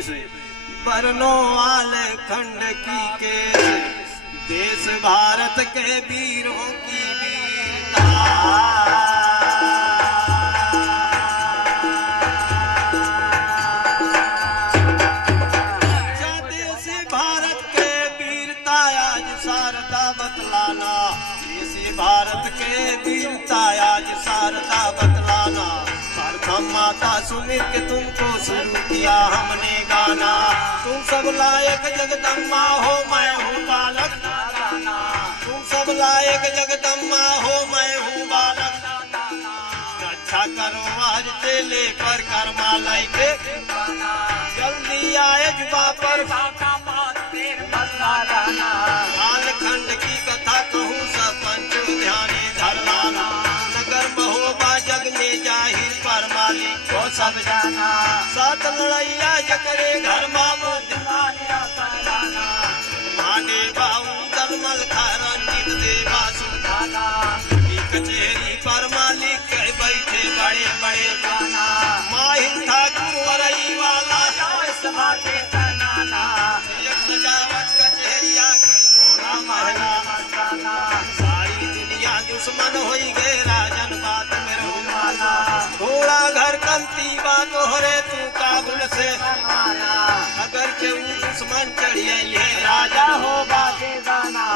देश बरनोवाल खंड की केस, देश भारत के वीरों की वीरता। देश भारत के वीरता आज शारदा बतलाना, देश भारत के वीरता आज शारदा बतलाना। प्रथम माता सुमिर के तुमको शुरू किया हमने गाना, तुम सब लायक जगदम्बा हो मैं हूँ बालक। तुम सब लायक जगदम्बा हो मैं हूँ बालक। रक्षा करो आज से लेकर करमालय के, जल्दी आए जुबा पर कालखंड की कथा कहूँ सब पंचो ध्याने धर लाना। नगर महोबा जग में जाहिर पर मालिक को सब जाना, सात लड़ैया जकरे घर मामो भागे बाबू दलमल रंजित देवा सुधाना। कचहरी पर मालिक कह बैठे बड़े बड़े गाना, माहिर ठाकुर वरई वाला सजावट कचहरिया महला मस्ताना। सारी दुनिया दुश्मन होई गए राजन बात में रोमाना, थोड़ा घर कमती बात होरे तू काबुल से अगर केहू दुश्मन चढ़िए ये राजा हो बाते गाना।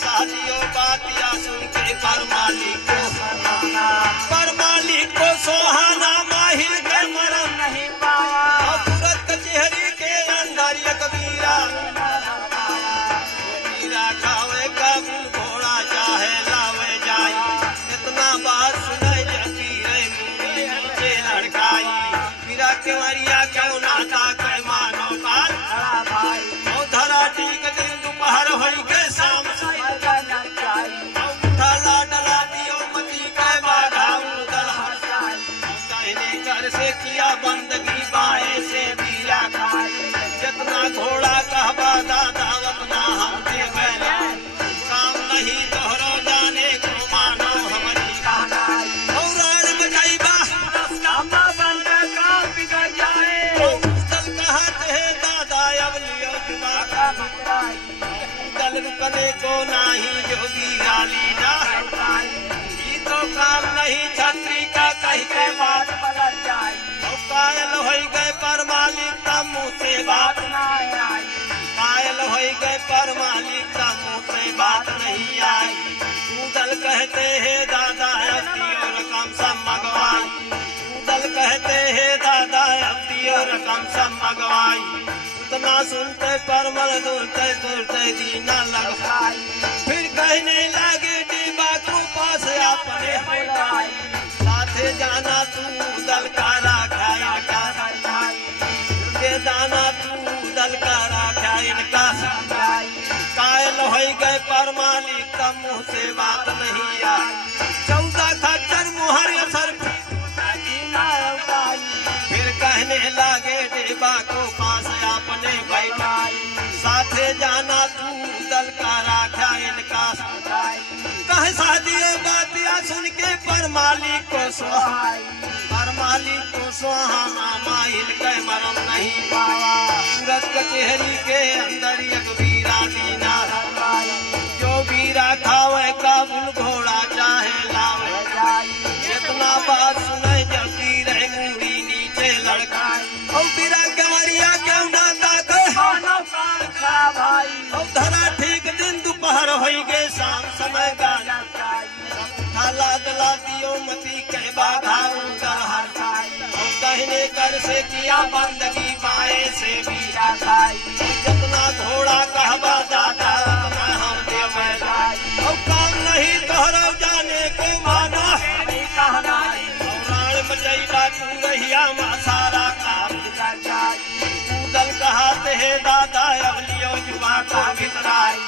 शादियों बातिया सुन के पर मालिक को सोहाना, माहिर के मरम नहीं पाया। तुरंत कचहरी के अंदर एक वीरा खावे काबुल घोड़ा चाहे लावे जाई। इतना बात सुने जगी रे मुड़ी नीचे लड़काई। वीरा के वरिया क्यों नाता के मानो काल धरा ठीक दिन दोपहर होई के शाम उठा डला दियो मती के बाधा उदल कहने कर से किया बंदगी बाएं से वीरा खाई। जितना घोड़ा कहबा दादा उतना हम दे बैले, काम नहीं तोहरो जाने को मानो हमारी औरार बजाइबा दल कहते हैं दादा अब लियो जुबा दल रुकने को नहीं जो वीरा लीजा। ये तो काम नहीं छत्री का कही के बात बदल जाए। कायल हो गए पर मालिक का मुँह से बात नहीं आई। कायल हो गए पर मालिक का मुँह से बात नहीं आई। उदल कहते हैं दादा अब दियो रकम सब मंगवाई। उदल कहते हैं दादा अब दियो रकम सब मंगवाई। उतना सुनते परमल दूरते दूरते दीना लगवाई। फिर कहने लगे डिबा को पास अपने साथे जाना तू उदल का राखा इनका दे दाना तू उदल का राखा इनका। कायल हो गए पर मालिक का मुँह से बात नहीं आई। 14 खच्चर मुहर असर फिर कहने लगे डिबा को पास अपने बैठाई। साथे जाना तू उदल का राखा इनका। कह शादियों बातिया सुन के पर मालिक को सुहाई। पर मालिक को सुहाना माहिल के मरम नहीं पावा। सूरत कचहरी के अंदर एक वीरा दीना जो वीरा खावे काबुल घोड़ा चाहे लावे। इतना बात सुने जल्दी रहे मुड़ी नीचे लड़काई। और वीरा गवरिया क्यों नाता के धरा ठीक दिन दोपहर होई गे शाम समय गाना हाला दला दियो मती के बाधा उदल हर कहने कर से किया बंदगी बाएं से वीरा खाई। जितना घोड़ा कहबा दादा उतना हम दे बैलाई। और काम नहीं तोहरो जाने को माना राण बजैबा तू रहिया मा सारा काम उदल कहते हैं दादा अब लियो जुबा को भितराई।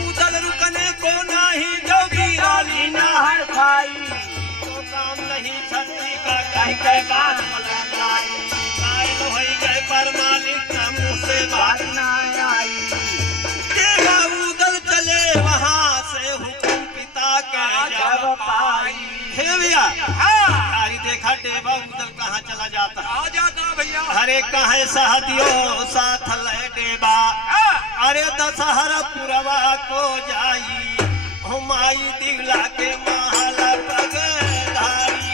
उदल रुकने को नहीं जो वीरा लीना हर खाई। तो काम नहीं छत्री का कहीं के बात पलटाई। कायल हो गए पर मालिक का मुँह से बात नहीं आई। देखा उदल चले वहाँ से हुकुम पिता का जब पाई। हे भैया देखा डेबा उधर कहाँ चला जाता आ जाता भैया। अरे कहे सहदियो साथ ले डेबा अरे दशहरा पुरवा को जाई हुमाई दिला के महला पगधारी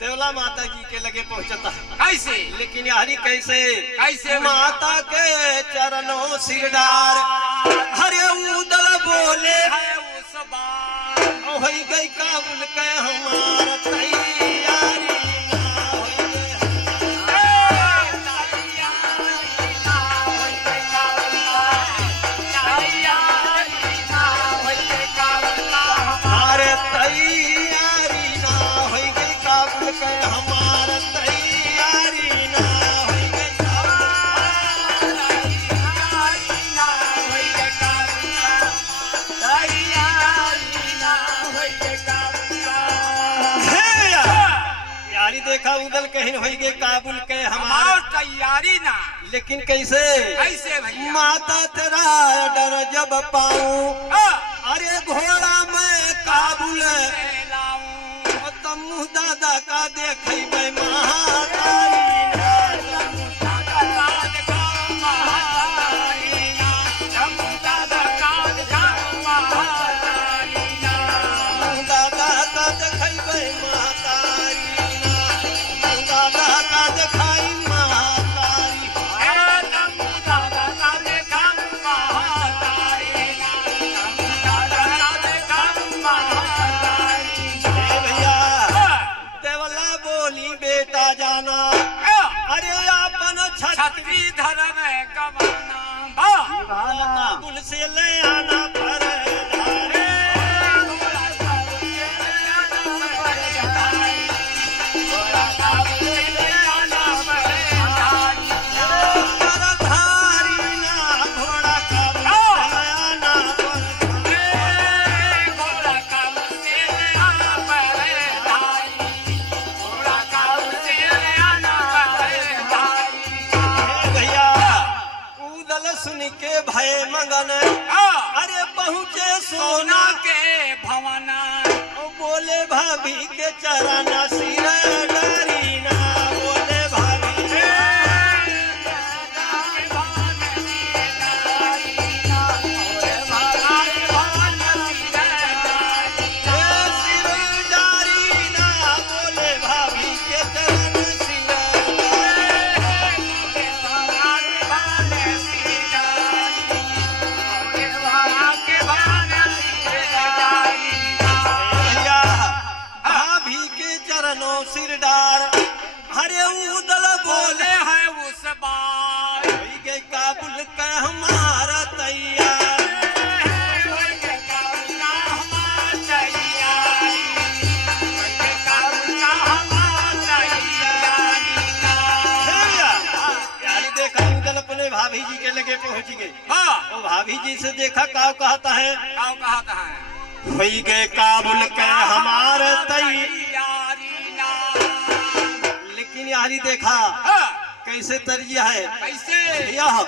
देवला माता जी के लगे पहुंचता है कैसे लेकिन यारी कैसे कैसे माता के चरणों सिर डार हरे उदल बोले हो गई काबुल के हमार तैयारी देखा उदल कहीं हो गए काबुल के हमारा तैयारी ना लेकिन कैसे कैसे भैया माता तेरा डर जब पाऊं अरे घोड़ा मैं काबुल लाऊं तमु दादा का देखी मैं महातारी छत्री धर्म कमाना काबुल से ले आना पर सुन के भय मंगन अरे पहुँचे सोना के भवना बोले भाभी के चरण सिर डरीना बोले भाभी सिर डार हरे उदल बोले है उस बार गए काबुल का हमारा तैयार देखा उदल अपने भाभी जी के लगे पहुंच गए वो भाभी जी से देखा काव कहता है हुई गए काबुल का हमारा तैयार लेकिन यारी देखा कैसे तरिया है कैसे यह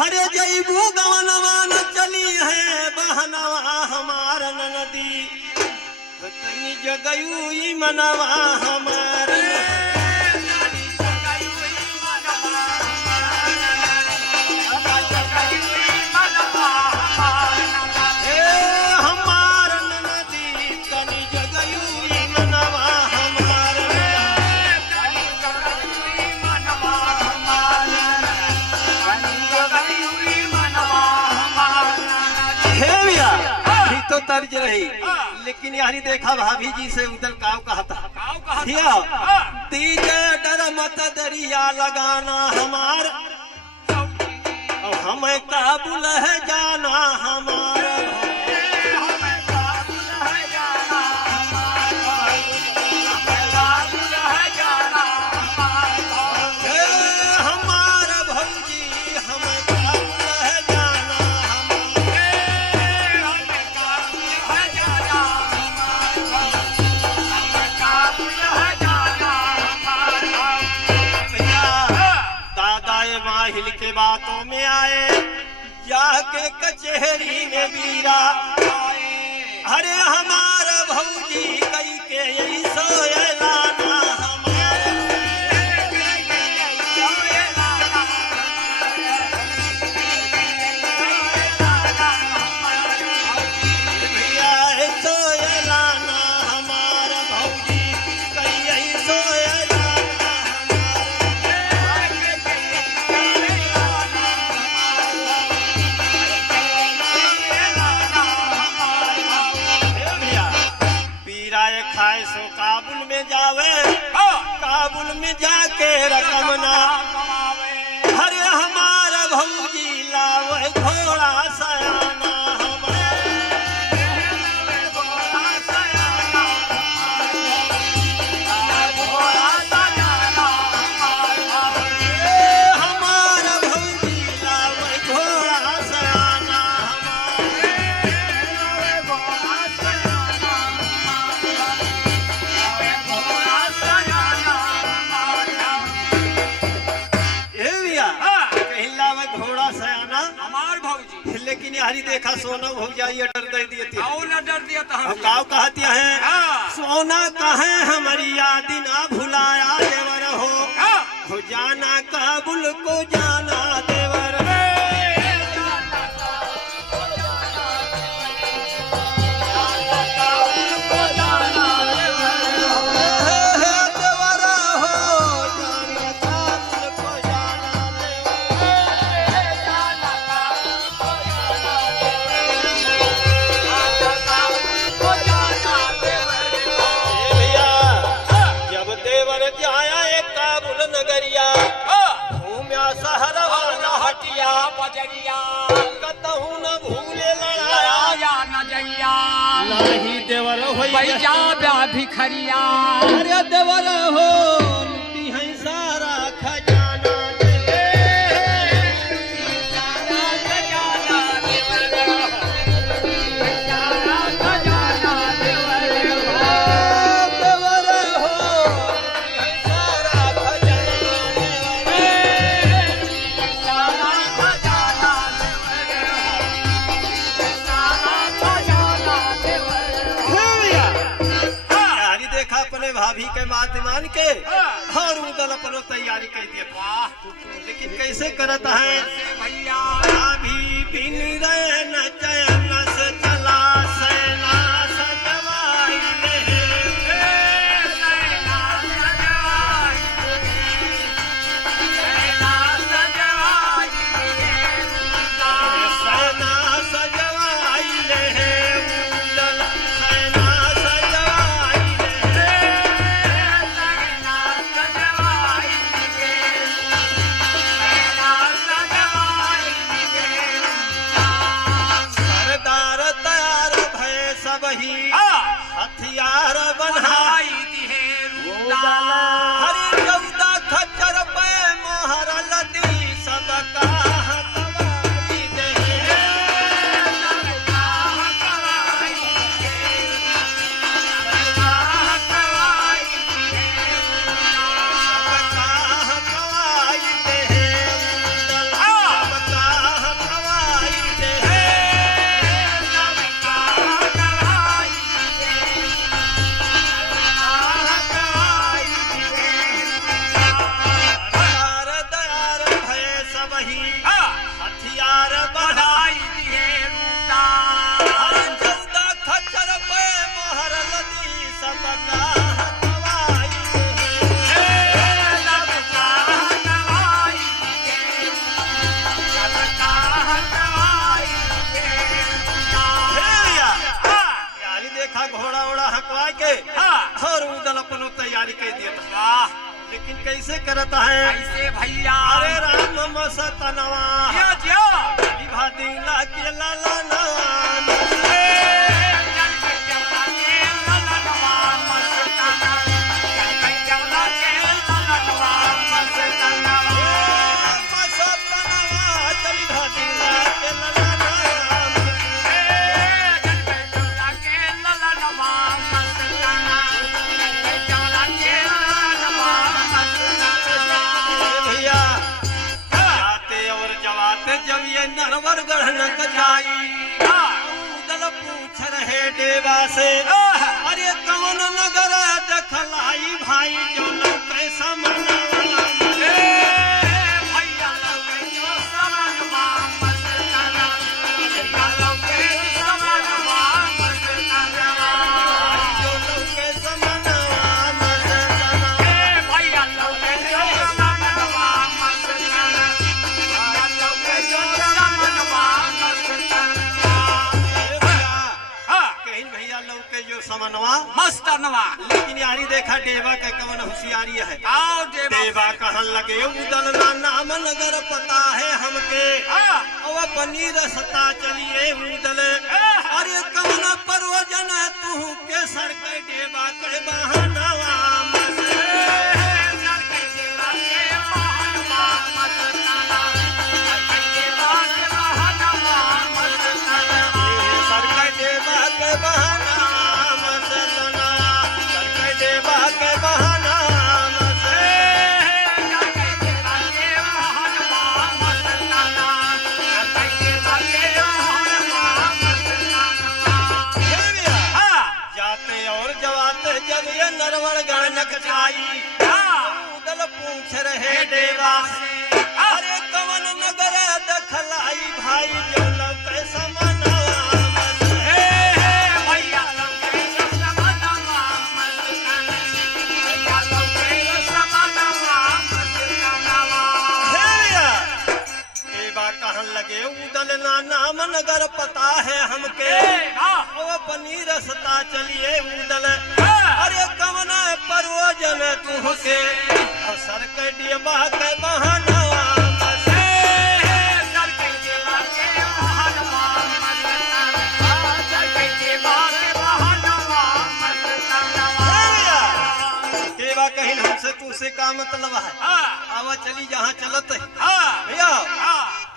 हरे जईबू गवनवा न चली है बहनवा हमार नदी तनी जगयू मनवा हमार तो तर्ज रही लेकिन यारी देखा भाभी जी से उदल काव कहता तीज डर मत दरिया लगाना हमार और हमें काबुल है जाना हमारा साहिल के बातों में आए, जाके कचहरी में वीरा अरे हमारा भौजी कई के यही सोयलाना काबुल में जावे, काबुल में जाके रकम ना अरे हमारा भौजी लावे घोड़ा सयाना हमारा भौजी लावे घोड़ा सयाना घोड़ा सयाना हमार भौजी। लेकिन यारी देखा सोना भौजा ये डर दे दिए थे न डर दिया था हम काव कहती है सोना कहे हमारी याद ना भुलाया देवर हो जाना काबुल को जाना देवर बजरिया कतहु न भूले लड़ाया नजरिया नहीं देवर हो भिखरिया अरे देवर हो लूटी है सारा खजाना भाभी के बात मान के और उधर अपन तैयारी कर दिया लेकिन कैसे करता है भैया भाभी बिन रहे न चैन से चला सेना सजवाई हथियार बनाई हरी चौदह खच्चर पे मोहर लदी सबका हथवाई दे हथियार बढ़ाई चौदह खच्चर पे मोहर लदी सबका हथवाई देखा घोड़ा ओड़ा हकवा के और उदल अपन तैयारी कर दिया लेकिन कैसे करता है कैसे भैया अरे राम मस्तनवा भादीला के लाला देवा से अरे कवन नगर दखलाई भाई जो लौके समनवा समनवा मस्तनवा। लेकिन यारी देखा देवा का कवन होशियारी है। आओ देवा कहन लगे उदल ना नाम नगर पता है हमके और पनीर सता चलिए उदल अरे कवन परोजन तू के सर के देवा के बहानवा उदल पूछ रहे देवा से अरे कवन नगर दखलाई भाई जो लौके समनवा देवा कहन लगे उदल ना नाम नगर पता है हमके वो पनीर सता चलिए उदल अरे कवन परोजन तुहके सर के देवा के बहानवा देवा कहीं हमसे तुझसे का मतलब है आवा चली जहाँ चलत है भैया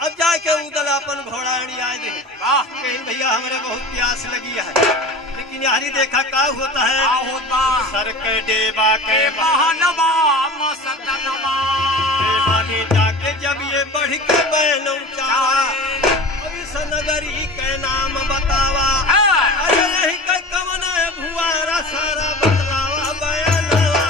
अब जाके उदल अपन घोड़ा आए दे कहीं भैया हमारे बहुत प्यास लगी है लेकिन यारी देखा का होता है सर के देवा के बहानवा मस्तनवा। देवा ने जाके जब ये बढ़ के बैन उचावा इस नगरी के नाम बतावा अरे यही के कवन भुआरा सारा बतलावा बयानवा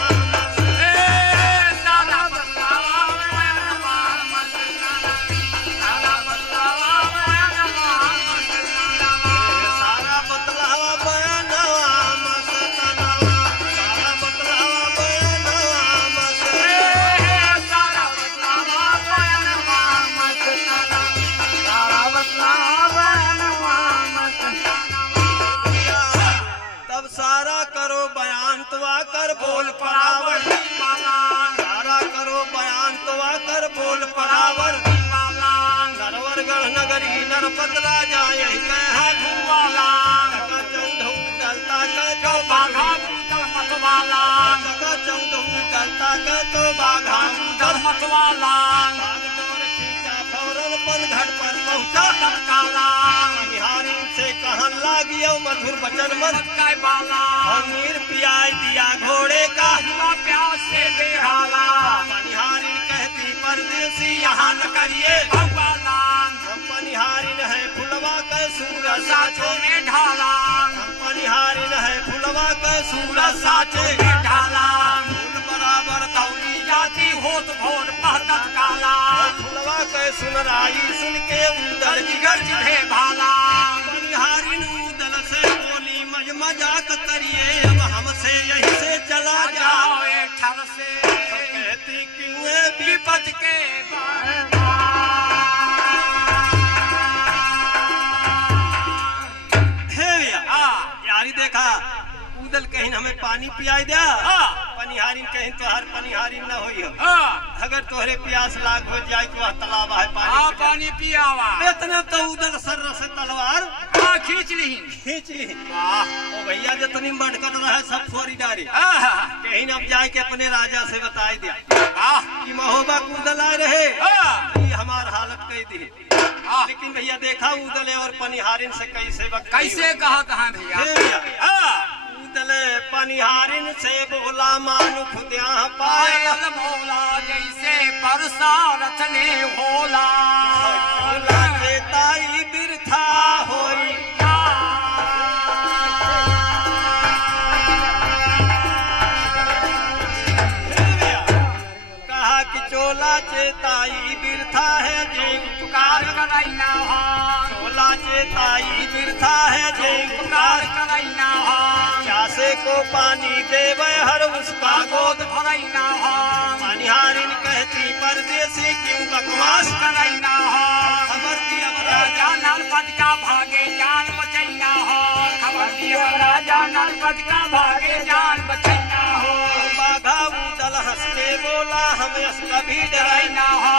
बोल परावर सारा करो बयान तो आकर बोल परावर नरवर गढ़ नगरी नरपत राजा यही कह धुवाला चंदू दलता का जो बाघा मतवाला चंदू दलता का तो बाघा मतवाला फौरन पन घाट पर पहुंचा तत्काला निहारी से कहन लागी मधुर बचन मत काय बाला अमीर पियाई दिया घोड़े का प्यास से बेहाला निहारी कहती परदेसी यहाँ न करिए पनिहारिन है फुलवा के सूरज साचो में ढाला पनिहारिन है फुलवा के सूरज साचे में ढाला फूल बराबर तौली जाती होत भोर पहतत काला फुलवा के सुनराई सुन के उदल जिगर जिभे भाला पनिहारिन उदल से बोली मजाक करिए अब हमसे यहीं से चला जाओ ठर से कहती क्यों विपद के यारी देखा उदल कहीं हमें पानी पियाई दिया पनिहारिन कहीं तो हर पनिहारिन न होई हो अगर तोहरे प्यास लाग हो जाए तो तालाब है पानी पियावा इतना तो उदल सर से तलवार खींच ली ओ भैया जितनी मटकत रहा सब फोरी डारी कहीं अब जाए के अपने राजा से बताई दिया कि महोबा उदल आए रहे हमार हालत कही दी लेकिन भैया देखा उदले और पनिहारिन से कैसे कहा कहा भैया उदले पनिहारिन से बोला मानु खुद्या पायल बोला जैसे परसा रथ ने भोला ताई बिरथा होई छोला चेताई बिरथा है जे उपकार करैना हो छोला चेताई बिरथा है जे उपकार करैना हो प्यासे को पानी देवे हर उसका गोद भरैना हो पानिहारिन कहती परदेसी क्यों बकवास करैना हो खबर दिया राजा नरपत का भागे जान बचैना हो खबर दिया राजा नरपत का भागे जान बचैना हो बाघा उदल हंस के बोला हम कभी डराइना हो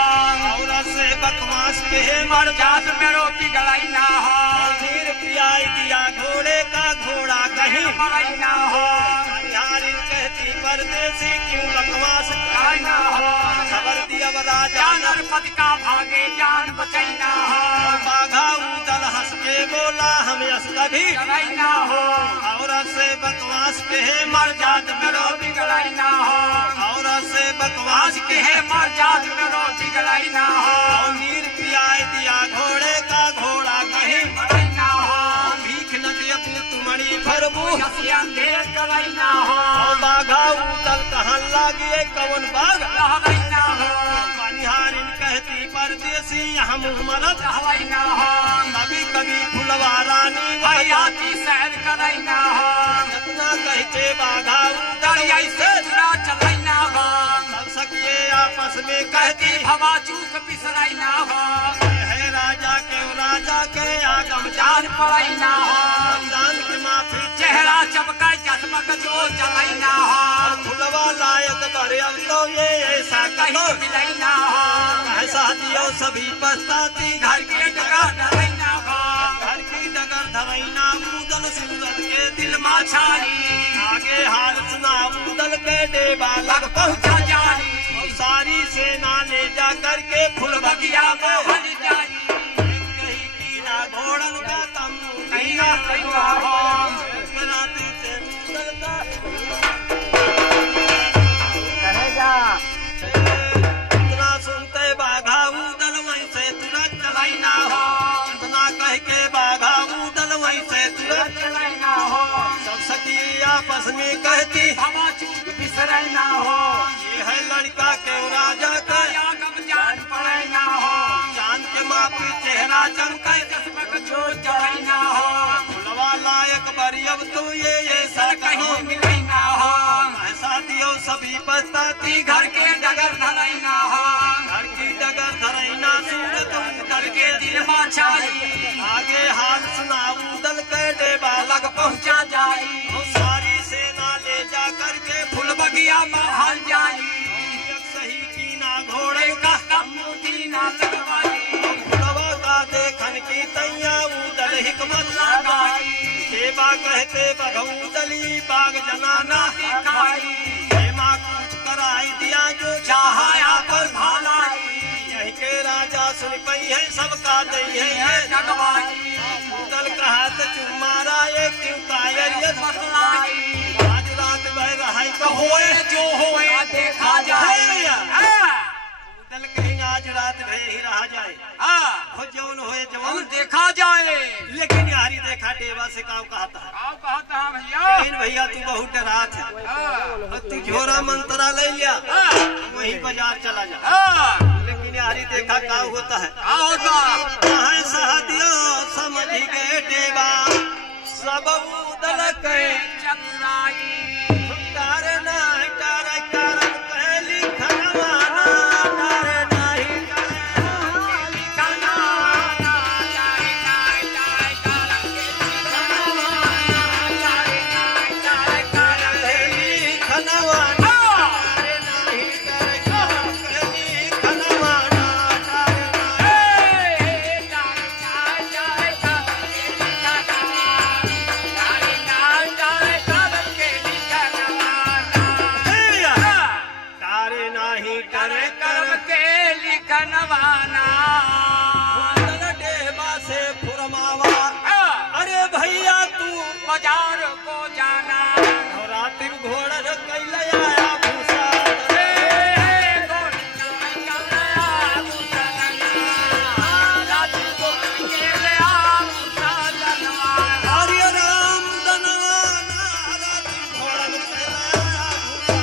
और से बकवास के मर जात में रोटी गलाइना हो फिर पियाई दिया घोड़े का घोड़ा कहीं मरैना हो पानिहारिन कहती परदेसी क्यों बकवास करैना हो खबर दिया राजा नरपत का भागे जान बचैना हो बाघा उदल हंस के बोला हम कभी करैना हो औरत से बकवास के मर जात में रोटी गलाइना हो औरत से बकवास के है मर जात में रोटी गलाइना हो नीर पियाई दिया घोड़े का घोड़ा कहीं मरैना हो भीख न दे अपनी तुमड़ी फरबू अंधेर करैना हो बाघा उदल कहाँ लागिए कवन बाघ रहैना हो पानिहारिन कहती परदेसी हम मरद रहैना हो कभी कभी फुलवा रानी हयाती सैर करैना हो इतना कहते बाघा दरिया से चुरा चलैना हो सब सकिए आपस में कहती हवा चूक पिसरैना हो है राजा के आगम जान पड़ैना हो जान के माफी चेहरा चमका जसमक जो जलैना हो फुलवा लायक बड़े अब तो ये ऐसा कहीं कहो मिलैना हो ऐसा दियो सभी पछताती घर के डगर डरैना हो घर की डगर धरैना उदल सूरत के दिल माँ छाई आगे हाल सुना उदल के डेबा लग पहुँचा जाई और सारी सेना ले जा करके फुल बगिया में हल जाई कहीं कीड़ा घोड़न का तम्बू कहीं ना कहीं हो राती से उदल का इतना सुनते बाघा उदल वहीं से तुरंत चलैना हो इतना कह के बाघा उदल वहीं से तुरंत चलैना हो सब सखी आपस में कहती हवा चूक बिसरैना हो ये है लड़का के राजा का आगम जान पड़ैना हो चांद के मापी चेहरा चमके जसमक जो जलैना हो फुलवा लायक बड़ी अब तो ये ऐसा कहीं कहीं मिलैना हो ऐसा दियो सभी पछताती घर के डगर धरैना हो घर की डगर धरैना सूरत उदल के दिल माँ छाई आगे हाल सुना उदल के डेबा लग पहुँचा जाई और सारी सेना ले जा करके फुल बगिया में हल जाई सही की ना घोड़े का मोती ना लगवाई फुलवा का देखन की तैया उदल हिकमत लगाई सेवा कहते बघऊ दली बाग जनाना सिखाई हेमा कूच कराई दिया जो चाहाया पर भालाई यही के राजा सुन पई है सबका दई है लगवाई उदल कहा तो चुमारा ये क्यों कायर बतलाई आज रात बह रहा तो होए जो होए देखा जाए उदल कहीं आज रात भे ही रहा जाए हो जौन होए जौन देखा जाए लेकिन यारी देखा डेवा से काम कहता है आओ कहता है भैया लेकिन भैया तू बहुत डरात है तू झोरा मंत्रा ले लिया वहीं बाजार चला जा लेकिन यारी देखा का होता है कहाँ सहदियो समझ गए डेवा सब उदल के चतुराई तारे नाही तारे कारण कहली खनवाना तारे नाही कहली खनवाना तारे नाही तारे कारण कहली खनवाना तारे तारे नाही करे कर्म के लिखनवाना उदल डेबा से फुरमावा अरे भैया तू बाजार को जाना रात घोड़र कैलया भूसा हरे राम दनवाना रात घोड़र कैलया भूसा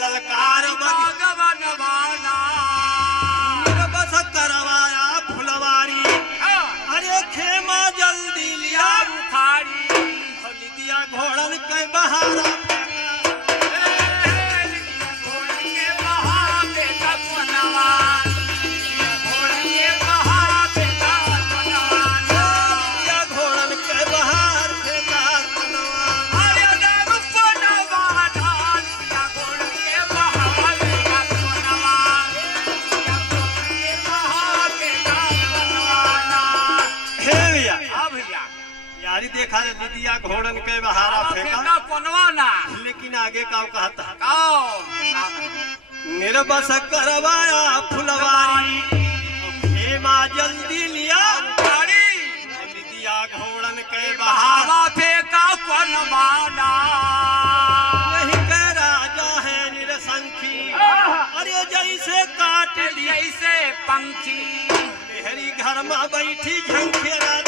ललकार भगवान वाला बस करवाया फुलवारी अरे खेमा जल्दी लिया बुखारी होली दिया घोड़न के बहारा यारी देखा दीदिया घोड़न के बहारा फेंका कोनवाना लेकिन आगे का कहता काओ निर्बस करवाया फुलवारी खेमा जल्दी लिया गाड़ी दीदिया घोड़न के बहावा बहारा फेंका कोनवाना वही के राजा है निरसंखी अरे जैसे काट लिया जैसे पंखी मेहरी घर में बैठी झंखेरा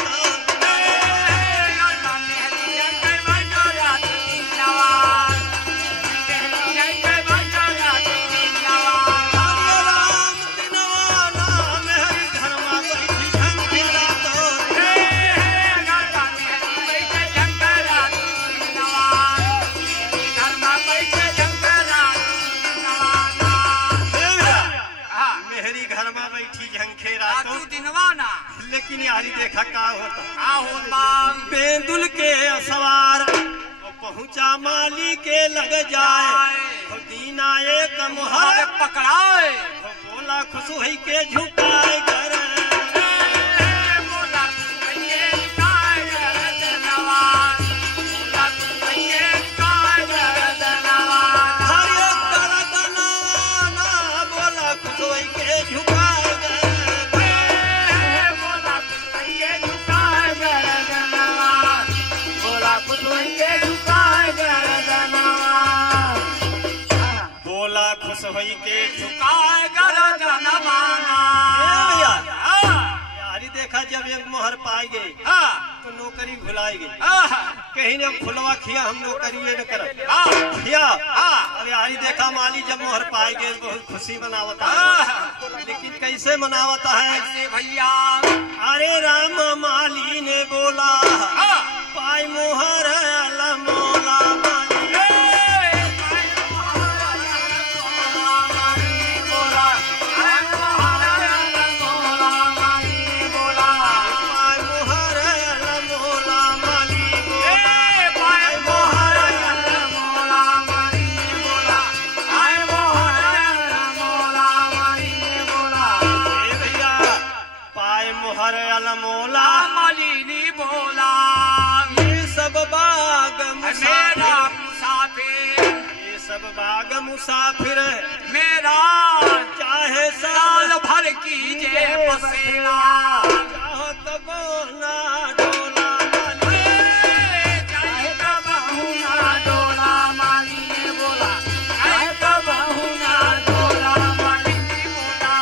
लेकिन यारी देखा का होता बेंदुल के सवार पहुंचा माली के लग जाए दीना एक मुहर पकड़ाए बोला खुश हुई के झुकाए घर बोला खुश हुई के झुकाए खुश होई के झुकाए गरदनवाना यारी देखा जब एक मोहर पाई गई तो नौकरी भुलाई गई कहीं ने खुलवा खिया हम नौकरी ये न कर खिया अब यारी देखा माली जब मोहर पाई गई बहुत खुशी मनावता है लेकिन कैसे मनावता है ऐसे भैया अरे राम माली ने बोला पाई मोहर मोला मोला मालिनी बोला ये सब बाग मेरा मुसाफिर ये सब बाग मुसाफिर मेरा चाहे साल भर कीजिए बसेरा चाहो तो बोला डोला चाहे कब हुना डोला मालिनी बोला चाहे कब हुना डोला मालिनी बोला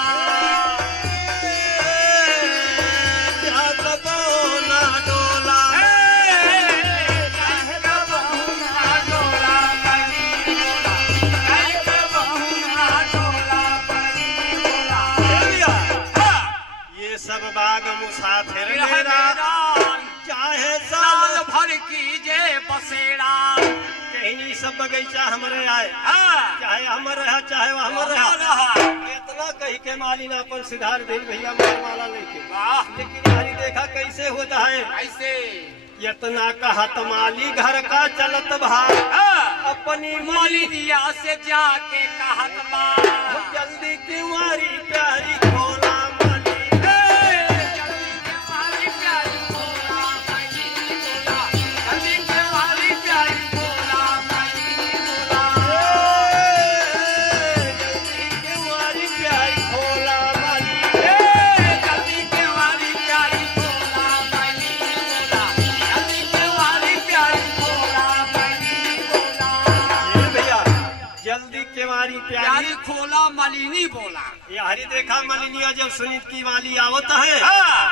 सब बाग मुसाफिर मेरा चाहे साल भर कीजिए बसेरा कहीं सब बगीचा हमारे आए चाहे हमारे है चाहे वह हमारे इतना कही के माली ना अपन सिधार दे भैया माला लेके लेकिन यारी देखा कैसे होता है ऐसे इतना कहत माली घर का चलत भाई अपनी मालिनिया से जाके कहत बा जल्दी तुम्हारी प्यारी खोला प्यारी खोला मालिनी बोला यारी देखा मालिनिया जब सुनीत की वाली आवता है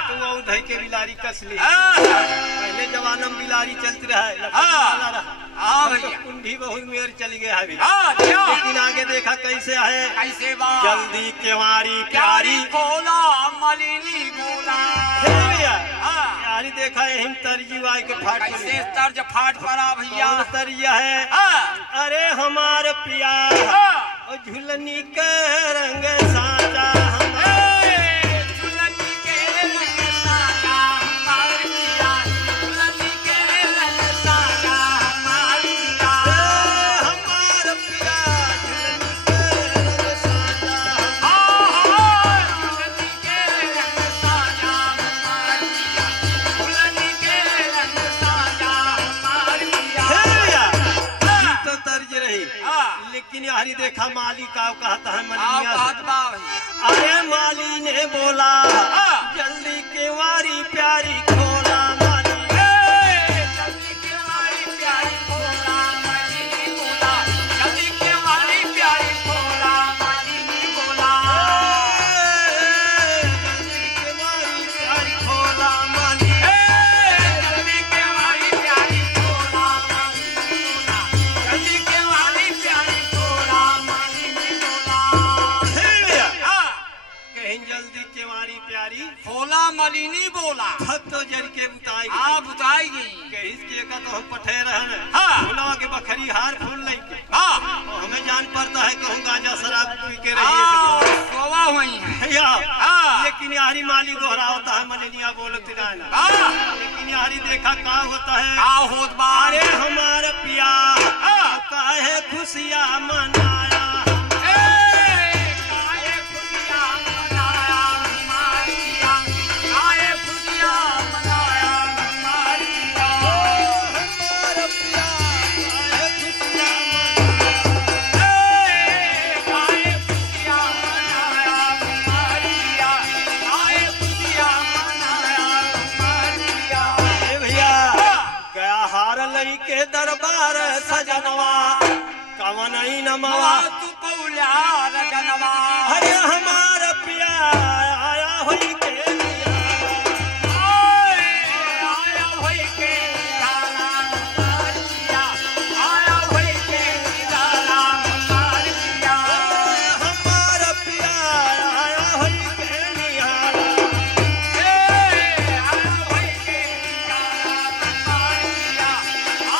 तो वो उधर के बिलारी कस ली पहले जवानम बिलारी चलती रहा हाँ तो भैया। कुंडी बहुत मेर चली गया अभी, हाँ, क्या? लेकिन आगे देखा कैसे है। कैसे बा जल्दी केवारी प्यारी प्यारी खोला मलिनी बोला। हे भैया हाँ। प्यारी देखा यही तर्जी वाई के फाट कैसे तर्ज फाट पड़ा भैया। कौन तर्जिया है। हाँ। अरे हमार पिया हाँ। और झुलनी के रंग साजा झुलनी के रंग साजा हमार पिया। झुलनी के रंग साजा हमार पिया। हमार पिया झुलनी के रंग साजा झुलनी के रंग साजा हमार पिया। झुलनी के रंग साजा हमार पिया। हे भैया ये तो तर्ज रही, हाँ। लेकिन यारी देखा माली का कहता है आओ मलिया बात से। बा भैया। अरे माली ने बोला हाँ। जल्दी केवारी प्यारी खोला माली। जल्दी के वाली प्यारी खोला मलिनी बोला। जल्दी के वाली प्यारी खोला मलिनी बोला। जल्दी केवारी प्यारी खोला माली। जल्दी के वाली प्यारी खोला मलिनी बोला। जल्दी के वाली प्यारी खोला मलिनी बोला। हे भैया हाँ। कहीं जल्दी केवारी प्यारी खोला मलिनी बोला। भक्त तो जर के बुताई आप बताएगी। कहीं के का तो हम पठे रहन हाँ। फूलवा के बखरी हार फूल लेके हाँ। और हमें जान पड़ता है कहूँ गांजा शराब पी के रही सोवा हुई है। भैया हाँ। लेकिन यारी माली दोहरा होता है मलिनिया बोलती ना हाँ। लेकिन यारी देखा का होता है। का होत बा। अरे हमार पिया हाँ। काहे खुशियाँ मनाया काहे खुशियाँ मनाया हमार पिया। काहे खुशियाँ मनाया हमार पिया। हमार पिया काहे खुशियाँ काहे खुशियाँ मनाया हमार पिया। काहे खुशियाँ मनाया हमार पिया। मनाया। भैया गया हार लई के दरबार सजनवा कवन ही नमवा। मवा तू पौला रजनवा। अरे हमार पिया आया होई के लिया। आया होई के निराला हमार पिया। आया होई के निराला हमार पिया। हमार पिया आया होई के निहारा। आया होई के निराला हमार पिया।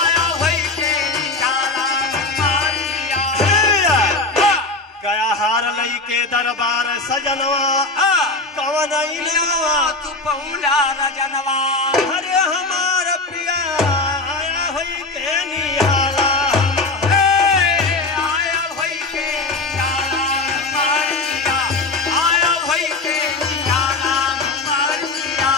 आया होई के निराला हमार पिया। गया हार लई के दरबार सजनवा कवन ही नमवा। तू पौला रजनवा। अरे हमार पिया आया होई के निहारा। आया होई के निराला हमार पिया। आया होई के निराला हमार पिया।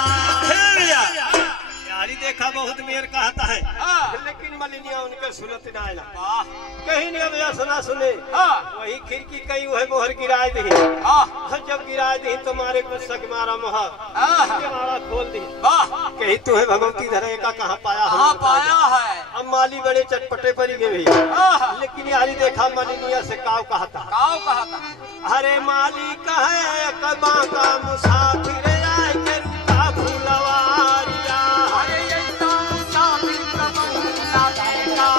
यारी देखा बहुत मेर कहता है, हाँ। लेकिन मलिनिया उनके सुनत ना आयला। वाह। कहीं ने भैया सुना सुने हाँ। वही खिड़की कहीं वह मोहर गिराए दी। हाँ। जब गिराए दी तुम्हारे कुछ सक मारा मोहर हाँ। मारा खोल दी। वाह। कहीं तुम्हें भगवती धरे का कहाँ पाया हम कहाँ बता पाया दो। है। अब माली बड़े चटपटे पर गए भैया, हाँ। लेकिन यारी देखा मलिनिया से काव कहता। काऊ कहता। अरे माली कहे कबा का मुसाफिर आए के रुका फुलवारिया। अरे ऐसा मुसाफिर कबहू ना देखा।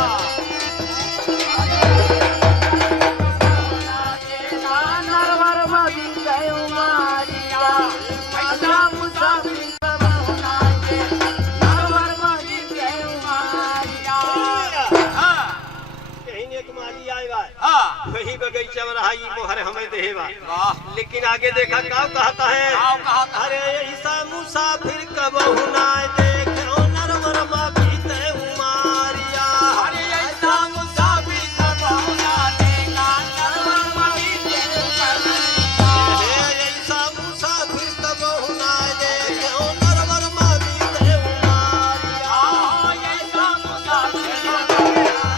नरवर मदी जय उमारिया। ऐसा मुसाफिर कबहू ना देखा। नरवर मदी जय उमारिया। हाँ। कहीं ने एक माली आए बा हाँ। वही बगीचा में रहा ये मोहर हमें देवा। वाह। लेकिन आगे देखा काव कहता है। काऊ कहता। अरे ऐसा मुसाफिर कबहू ना देखे ओ नरवर बीते उमारिया। अरे ऐसा मुसाफिर कबहू ना देखा। नरवर मदी जय उमारिया। ऐसा मुसाफिर कबहू ना देखे ओ नरवर बीते उमारिया। ऐसा मुसाफिर कबहू ना देखा।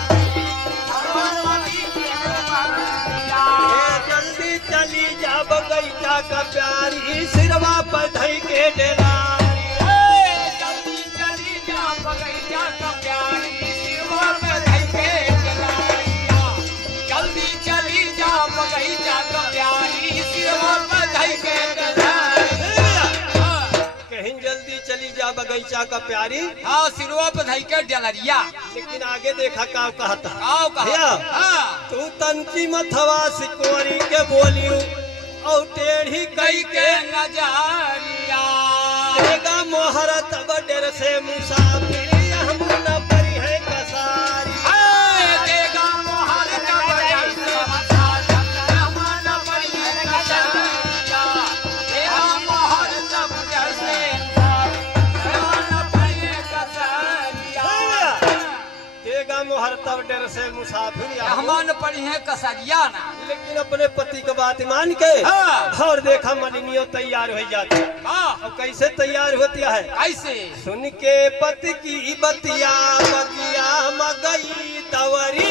नरवर मदी जय उमारिया। जल्दी चली जा बगैचा का प्यारी सिरवा पर धई के डेरारी। जल्दी चली जा बगैचा का प्यारी सिरवा पे धई के डलारिया। जल्दी चली जा बगैचा का प्यारी सिरवा पे धई के डलारिया। कहीं जल्दी चली जा बगीचा का प्यारी। हाँ सिरवा पे धई के डलरिया। लेकिन आगे देखा का कहता काव भैया, कहा हाँ तू तंची मथवा सिकोरी के बोलियो और टेढ़ी कई के नजरिया देगा मोहर तब डर से मुसाफिर हम न परी है कसारी। देगा मोहर तब डर से मुसाफिर हम न परी है कसारिया। देगा मोहर तब डर से मुसाफिर हम न परी है कसारिया। देगा मोहर तब डर से मुसाफिर हम न परी है कसारिया ना। लेकिन अपने पति का बात मान के हाँ। और देखा मलिनियों तैयार हो जाती है। हाँ और कैसे तैयार होती है? कैसे सुन के पति की बतिया बगिया मगई तवरी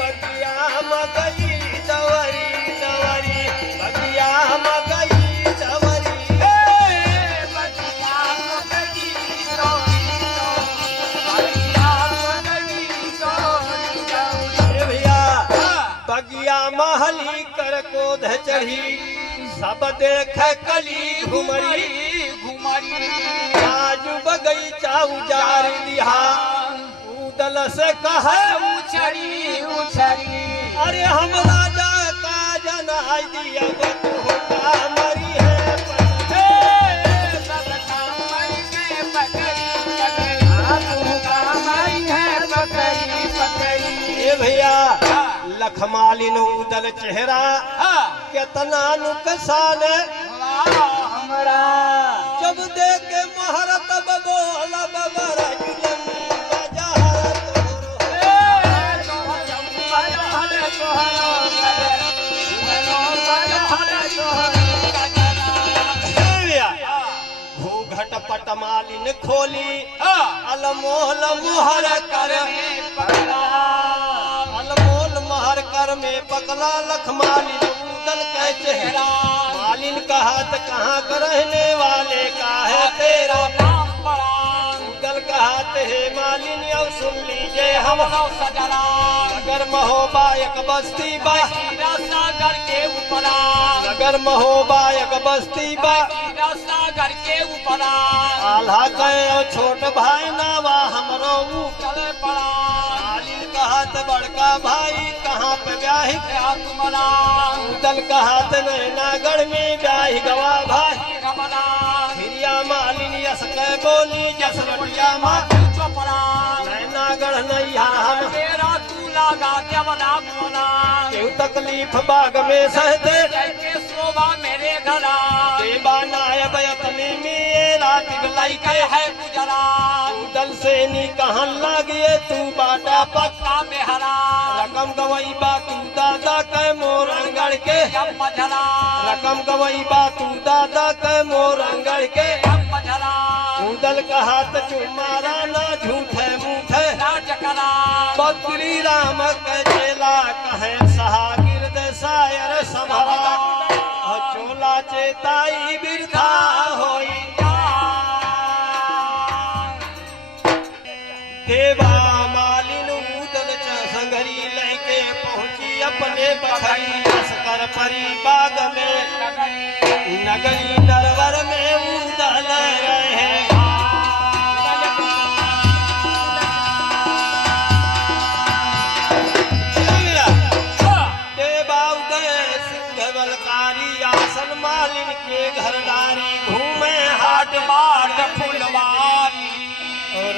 बगिया मगई तवरी तवरी बगिया मगई तवरी ए भैया बगिया महली कर को चढ़ी सब देख कली घुमरी आजू बगीचा उजार दिहा उदल से कहे अरे हम राजा का जनाई दिया तू का मरी है ए भैया लखमालिन उदल चेहरा केतना नुकसान हमारा जब देख के मोहर तब बोला बबरा जुलमी बजहर घूघट पट मालिन खोली अलमोल मोहर कर अलमोल मोहर कर में पकला लखमालिन उदल के चेहरा मालिन का हाथ कहाँ का रहने वाले का है तेरा उदल का हाथ है मालिन अब सुन लीजिए हम अगर महोबायक बस्ती बा सागर के ऊपरा अगर महोबायक बस्ती बा सागर के ऊपरा आल्हा कहे छोट भाई नावा हमरो चले पड़ा मालिन का हाथ बड़का भाई कहाँ पे ब्याही तुम्हारा उदल का हाथ नैनागढ़ में ब्याही गवा भाई कमला हिरिया मालिन यस के बोली जस रटिया माँ चोपड़ा नैनागढ़ नैया हम तेरा तू लगा क्या बना मोना क्यों तकलीफ बाग में सहते के शोभा मेरे घरा देवा नायब यतनी में रात गलाई के है गुजरा उदल से नी कहाँ लागिए तू बाटा पक्का में हरा रकम गवई बा तू दादा के मोरंगड़ के मझरा रकम गवई बा तू दादा के मोरंगड़ के मझरा उदल का हाथ चुमारा ना झूठे मूठे राजकरा बकरी राम के चेला कहे सहागिर्द सायर संभरा चोला चेताई बिरथा होई देवा मालिन उदल संगरी लेके पहुंची अपने बखरी कर परी बाग में नगरी नरवर में उदल रहे मालिन के घरदारी घूमे हाट बाट फुलवारी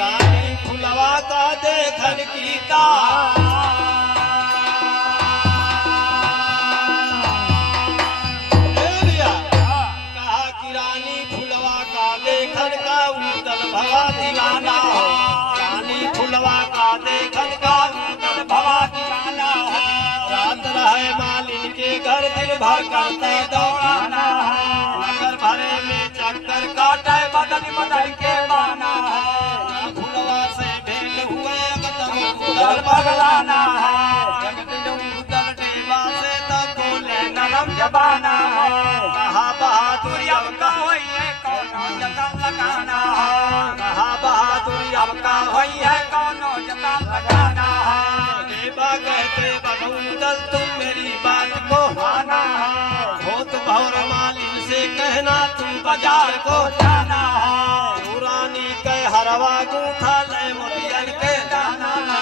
रानी फुलवा का देखन कीता कहा कि रानी फुलवा का देखन का उदल भवा दीवाना हो रानी फुलवा का देखन का उदल भवा दीवाना हो रात रहे मालिन के घर दिन भर करते दौड़ाना है नगर भरे में चक्कर काटे बदल बदल के बाना है फुलवा से भेंट हुए उदल पगलाना है उदल देवा से तब बोले नरम जबाना है कहा बहादुर अब का हुई है कौनो जतन लगाना है कहा बहादुर अब का हुई है कौनो जतन लगाना है देवा कहते बबूदल तुम मेरी बाजार को जाना है। पुरानी के हरवा गूथा ले मोतियन के जाना है।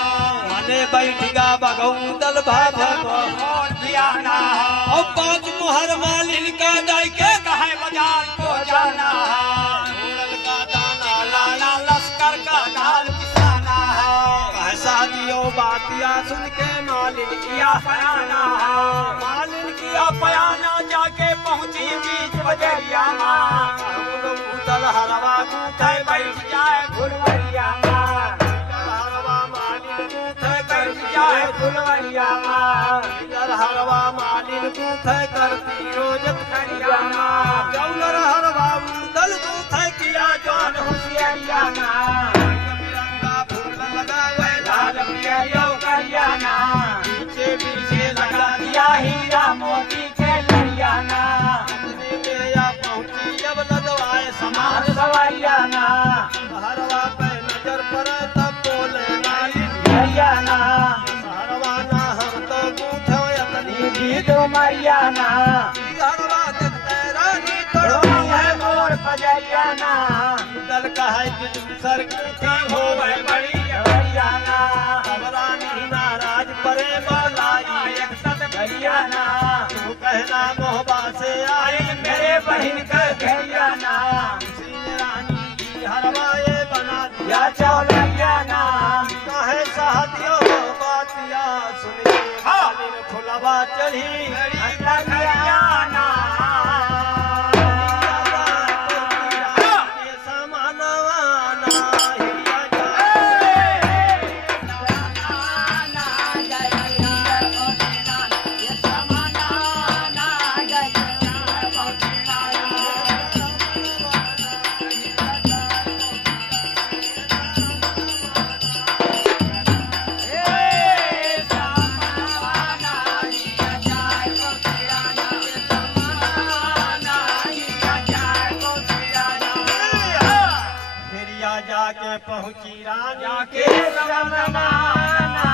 मने बैठिगा बगौदल भाभव और भी आना है। और 5 मोहर मालिन का दाई के कहे बाजार को जाना है। घोड़ल का दाना लाना लाना लश्कर का ढाल किसाना है। कहे शादियों बातिया सुन के मालिन किया पयाना है। मालिन किया पयाना जाके पहुंची बीच बजरिया उतल हरवा गूथे बैठ जाए फुलवरिया हरवा मालिन गूथे बैठ जाए फुलवरिया इधर हरवा मालिन गूथे करती रोजत खरियाना जौलर हरवा उतल गूथे किया जान होशियारिया तिरंगा फूल लगावे लाल पियरियो करियाना पीछे पीछे लगा दिया हीरा मोती के लड़ियाना में या पहुंची जब लगवाए समान सवारियाना हरवा पे नजर पड़े तब बोले मालिन हरियाना हरवा ना हम तो गूथे यतनी भी तो मरियाना हरवा देखते रानी तोड़ो है मोर पजरियाना दल का है कि दूसर की हो बड़ी हरियाना रानी नाराज परे बोलाई एक सत हरियाना तू कहना मोहबा से आए मेरे बहन का घरियाना रानी की हरवाए बना दिया या चौलरियाना कहे शादियों बातिया सुनिए मालिन फुलवा चढ़ी हरियाना जाके पहुंची राजा के सममाना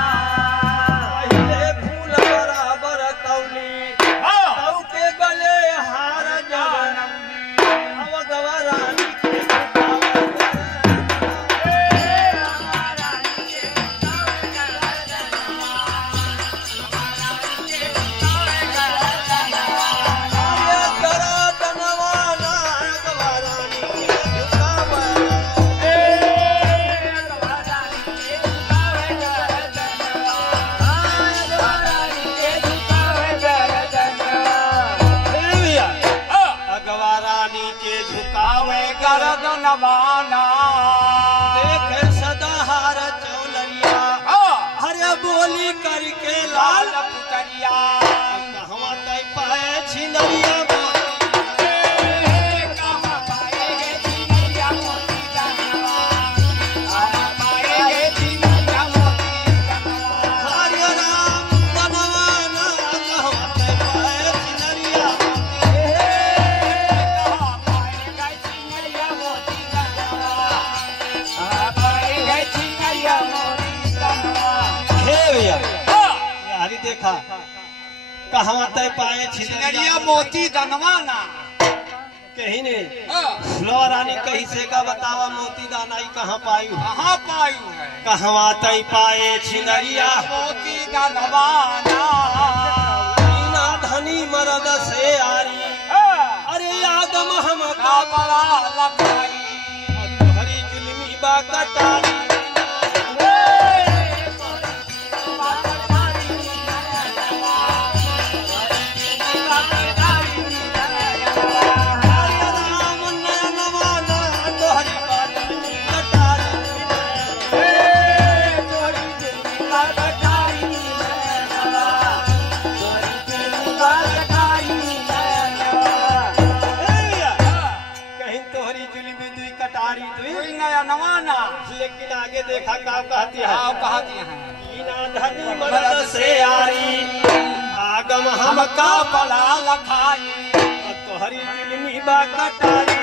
पहले फूल बराबर तौली तौ के गले हार जवनौली अब गवरानी के नवाना देखे सदाहार चौलरिया हरे बोली करके लाल लाल पुतरिया कहवा तय पाए छिनरिया हरे राम बनवाना कहवा तय पाए छिनरिया हे भैया यारी देखा कहवा तय पाए छिनरिया मोती दनवाना कहीं ने फुलवा रानी कहीं से का बतावा मोती दानाई कहाँ पाई कहाँ पायू है कहवा तय पाए छिनरिया मोती दनवाना बिना धनी मरद से आरी अरे आदम हम का बड़ा लखाई हरी जुलमी बा कटारी राम नयनवाना तोहरी बात कटारी कहीं तोहरी जुलमी दुई कटारी दुई नवाना लेकिन आगे देखा का कहती है कहती हैं बिना धनी मरद से आरी आगम हम का बड़ा लखाई तोहरी जुलमी बा कटारी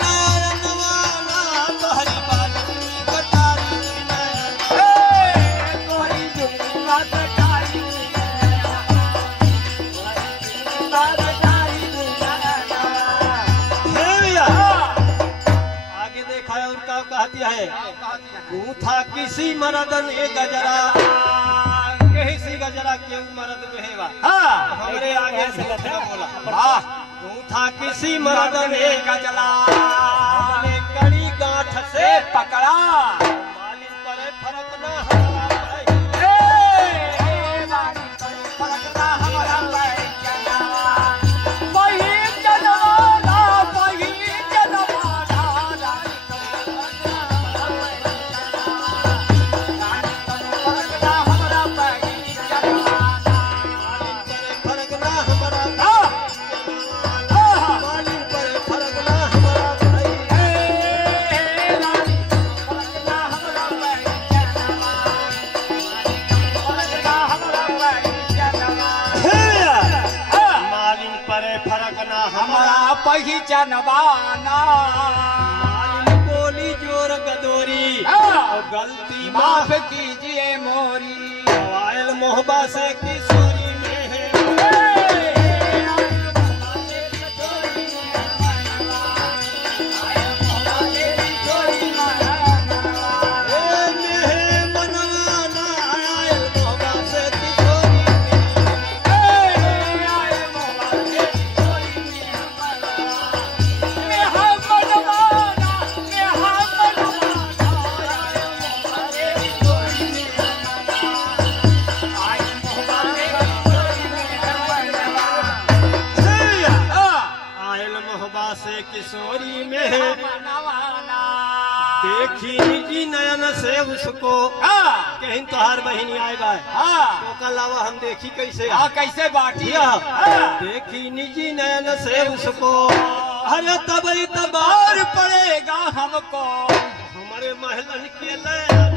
नारायणवाना तोहरी बात कटारी आगे देखा है उनका कहती है था किसी मर्द ने गजरा किसी गजरा क्यों मर्द रहेगा हमरे आगे से लथड़ा बोला था किसी मर्द ने गजला हमने कड़ी गांठ से पकड़ा मालिन पर फर्क ना हमारा फर्क ना हमारा मालिन पर फर्क ना हमारा भाई मालिन पर फर्क ना हमारा पहचानवाना मालिन बोली जोर गदोरी और गलती माफ कीजिए मोरी वायल मोहब्बा से किशोरी में है से किशोरी में है देखी निजी नयन से उसको कहीं तोहार बहिनी आएगा तो कल आवा हम देखी कैसे कैसे बाटी देखी निजी नयन से उसको अरे तबई और पड़ेगा हमको हमारे महलन के ले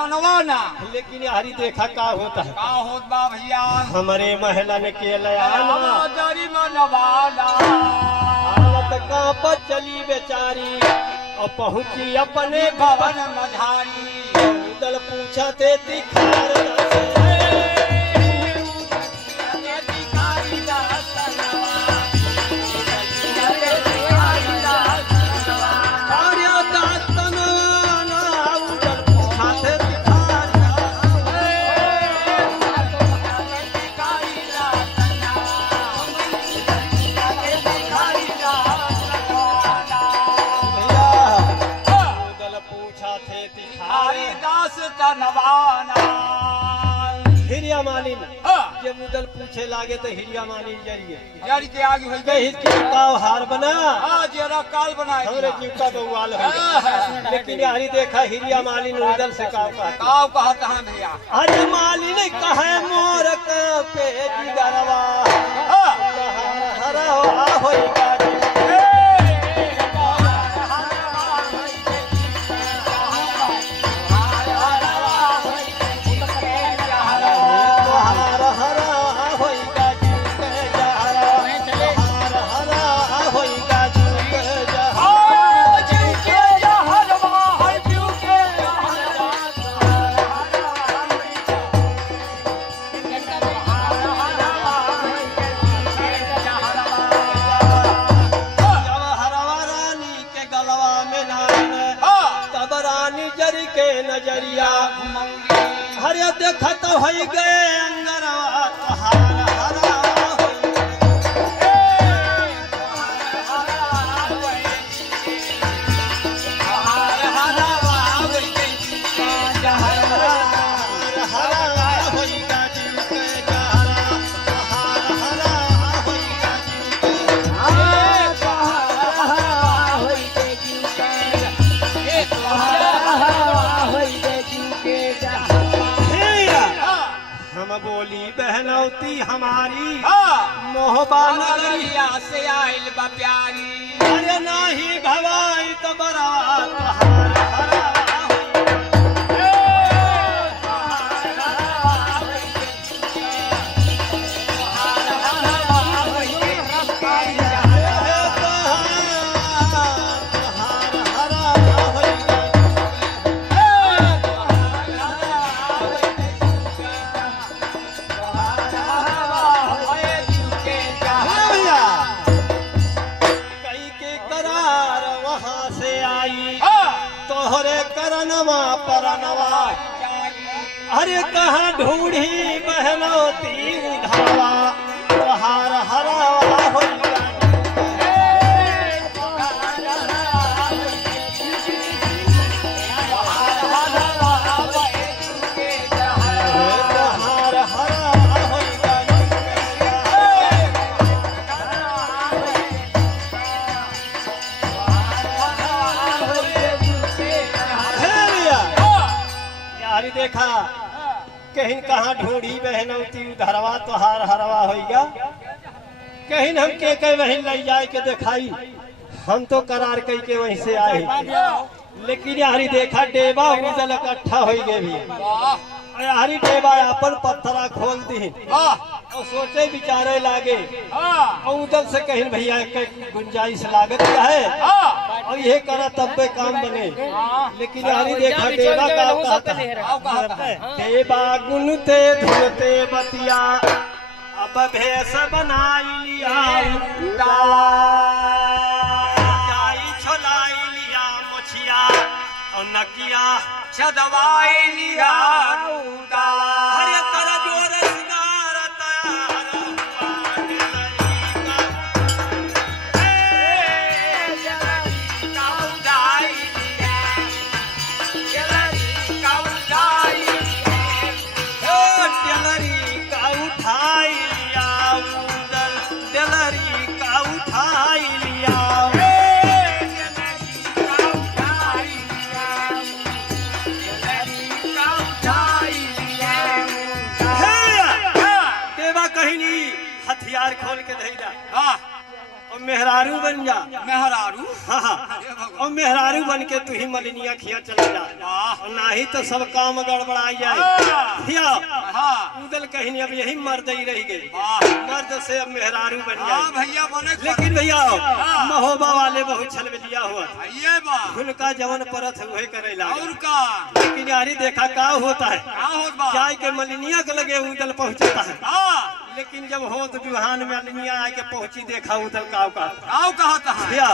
मनवाना लेकिन यारी देखा का होता है का होत बा भैया हमारे महलन के लयाना जारी मनवाना हालत का पर चली बेचारी और पहुंची अपने भवन मझारी दल पूछा थे दिखार हिरिया मालिन जब उदल पूछे लागे तो हिरिया मालिन जरिए जरी के आगे हो गई चिंताव हार बना जरा काल बनाए हमरे जीवका तो वाल है लेकिन यारी देखा हिरिया मालिन उदल से काव कहता है भैया अरे मालिन कहे मोर का पे जिगरवा हरा होइगा नजरिया हरे देखत हो गए अंगरवा हरा हरा बोली बहनौती हमारी हाँ मोहबा नगरी नगरिया से आइल बा प्यारी अरे नाही भवाई तो बड़ा तोहार हरावा तोहरे करनवा परनवा अरे कहाँ ढूंढी बहनौती उधावा तोहार हरावा होइया तोहार हरावा होइया यारी देखा कहीं कहाँ ढूंढी बहनौती धरवा तोहार हरवा होइगा कहीं हम के वहीं ले जाए के दिखाई हम तो करार कई के वहीं से आए लेकिन यारी देखा डेबा उजल इकट्ठा हो गए भी यारी डेबा अपन पत्थरा खोल दी और सोचे बिचारे लागे और उधर से कहीं भैया के गुंजाइश लागत क्या है और ये करा तब पे काम बने लेकिन यारी देखा डेबा का कहता है डेबा गुनते धुनते बतिया अब भेस बनाई लिया छोलाई लिया मुछिया और नकिया छदवाई लिया हरे कर जोर सिंगार तैयार हथियार खोल के धैरा और मेहरारू बन जा मेहरारू हाँ और मेहरारू बन के तू ही मलिनिया खिया चले जा और नहीं तो सब काम गड़बड़ा जाए उदल कहीं अब यही मर्द ही रह गई मर्द से अब मेहरारू बन जाए भैया बने लेकिन भैया महोबा वाले बहुत छलबलिया हुआ ये उनका जवन परत हुए करेला और का लेकिन यारी देखा का होता है जाए के मलिनिया के लगे उदल पहुंचता है लेकिन जब हो तो विवाहान में मलिनिया आके पहुंची देखा उदल काव कहता है भैया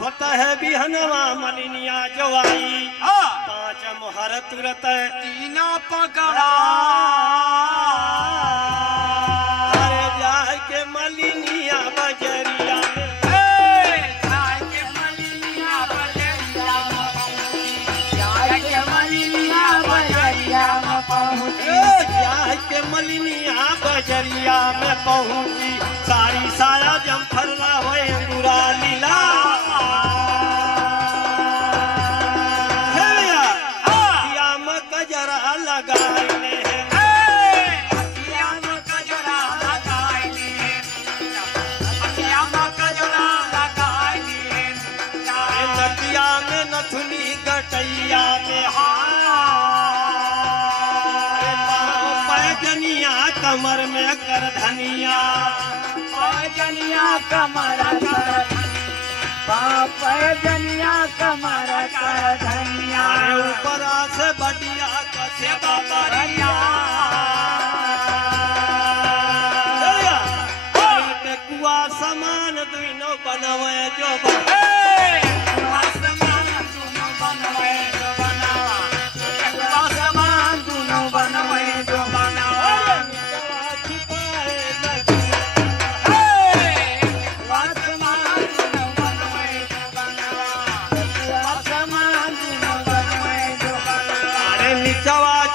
होता है बिहनवा मलिनिया जो आई 5 मोहर तुरत तीना पकड़ा अरे जाए के मलिनिया बजरिया के मलिनिया बजरिया में पहुंची सारी साया जमफरला हुए बुरा लीला कजरा लगाए नदिया में नथुनी गटैया में पैजनिया कमर में कर धनिया पैजनिया कमर कर पैजनिया कमर कर धनिया ऊपर से बढ़िया कसे बाबरिया कुआ समान दुनो बनवे जो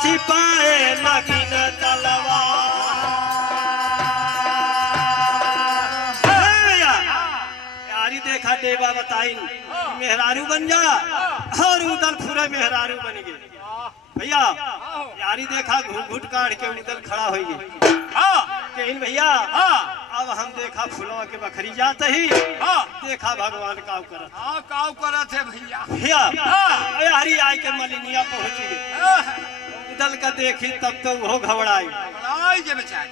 छिपाए नगिन तलवा यारी देखा देवा बताई मेहरारू बन जा और उधर पूरे मेहरारू बन गए भैया यारी देखा घूट काट के उदल खड़ा हो गई। कहीं भैया अब हम देखा फुलवा के बखरी जाते ही देखा भगवान काव करत। काव करत है भैया। भैया यारी आए के मलिनिया पहुंच गई। उदल का देखी तब तो वो घबराई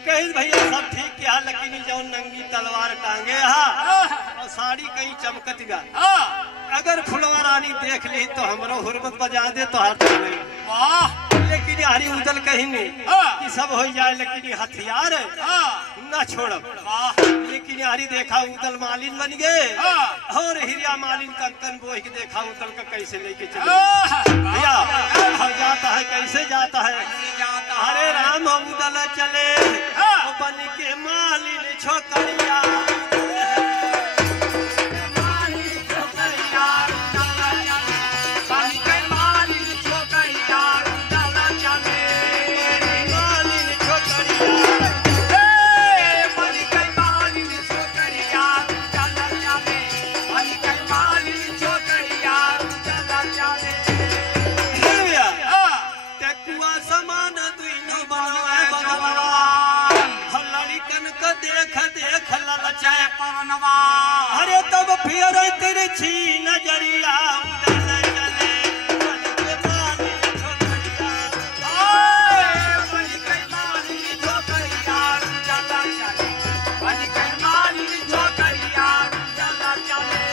कहीं भैया सब ठीक किया, लेकिन जो नंगी तलवार टांगे और साड़ी कहीं चमकत गा। अगर फुलवा रानी देख ली तो हमरो हुरमत बजा दे तो हाथ नहीं। लेकिन यारी उदल कहीं नहीं कि सब हो जाए, लेकिन हथियार न छोड़ो। लेकिन यारी देखा उदल मालिन बन गए और हिरिया मालिन कंकन बोह के देखा उदल का कैसे लेके चले। भैया जाता है कैसे जाता है, हरे राम उदल चले बन के मालिन छोकरिया। अरे तब फिर तेरे छी नजरिया उदल चले बन के मालिन छोकरिया। बन के मालिन छोकरिया उदल चले, बन के मालिन छोकरिया उदल चले,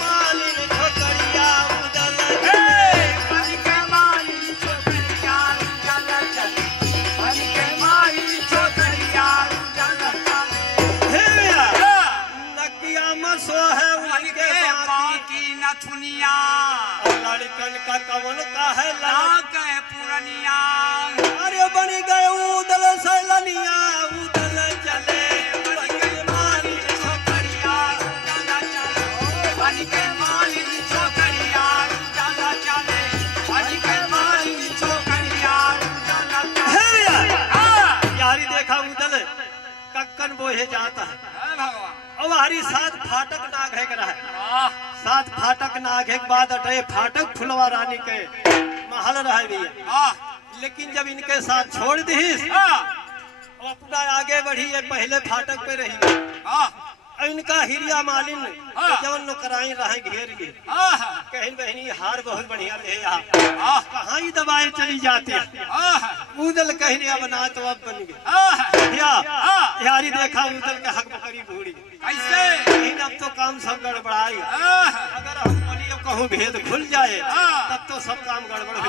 मालिन छोकरिया उदल बन के मालिन छोकरिया उदल चले, बन के मालिन छोकरिया उदल चले। मसो है उनके बाकी नथुनिया लड़कन का कवन का है लाके पुरनिया। अरे बन गए उदल सैलनिया उदल चले बन के मालिन छोकरिया उदल चले, बन के मालिन छोकरिया उदल चले, बन के मालिन छोकरिया उदल चले। यारी देखा उदल कक्कन बोहे जाता है और हरी 7 फाटक नाग है रहा है। 7 फाटक नाग के बाद 8 फाटक फुलवा रानी के महल रह भैया। लेकिन जब इनके साथ छोड़ दी और अपना आगे बढ़ी है पहले फाटक पे रही इनका हिरिया मालिन जवन नौकराई रहे घेर के कहीं बहनी हार बहुत बढ़िया ले कहाँ ही दवाएं चली जाती है। उदल कहने अब ना तो अब बन गए यारी देखा उदल के हक बकरी बूढ़ी ऐसे लेकिन अब तो काम सब गड़बड़ाएगा। अगर हम बोलिए कहूँ भेद खुल जाए तब तो सब काम गड़बड़ हो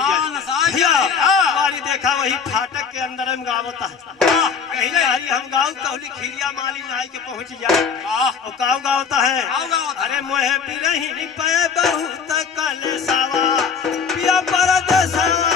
जाए। हमारी देखा वही फाटक के अंदर हम गावता है कहीं हरी हम गाँव कहली खिरिया मालिन आई के पहुँच जाए और काव गावता है। अरे मोहे बिरही पे बहुत कल सावा पिया परद सावा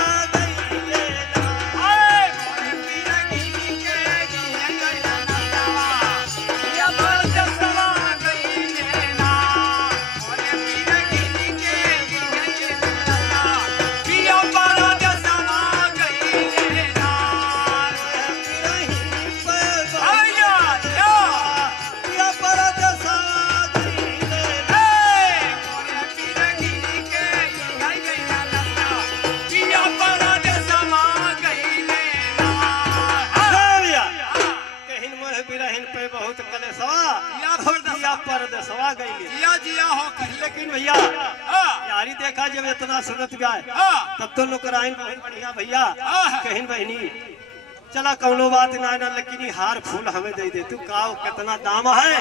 परदसवा गई। लेकिन भैया यारी देखा जब इतना सूरत गाय तब तो नौकराइन बहुत बढ़िया भैया कहीं बहनी चला कौनो बात ना ना, लेकिन हार फूल हमें दे दे। तू काव कितना दाम है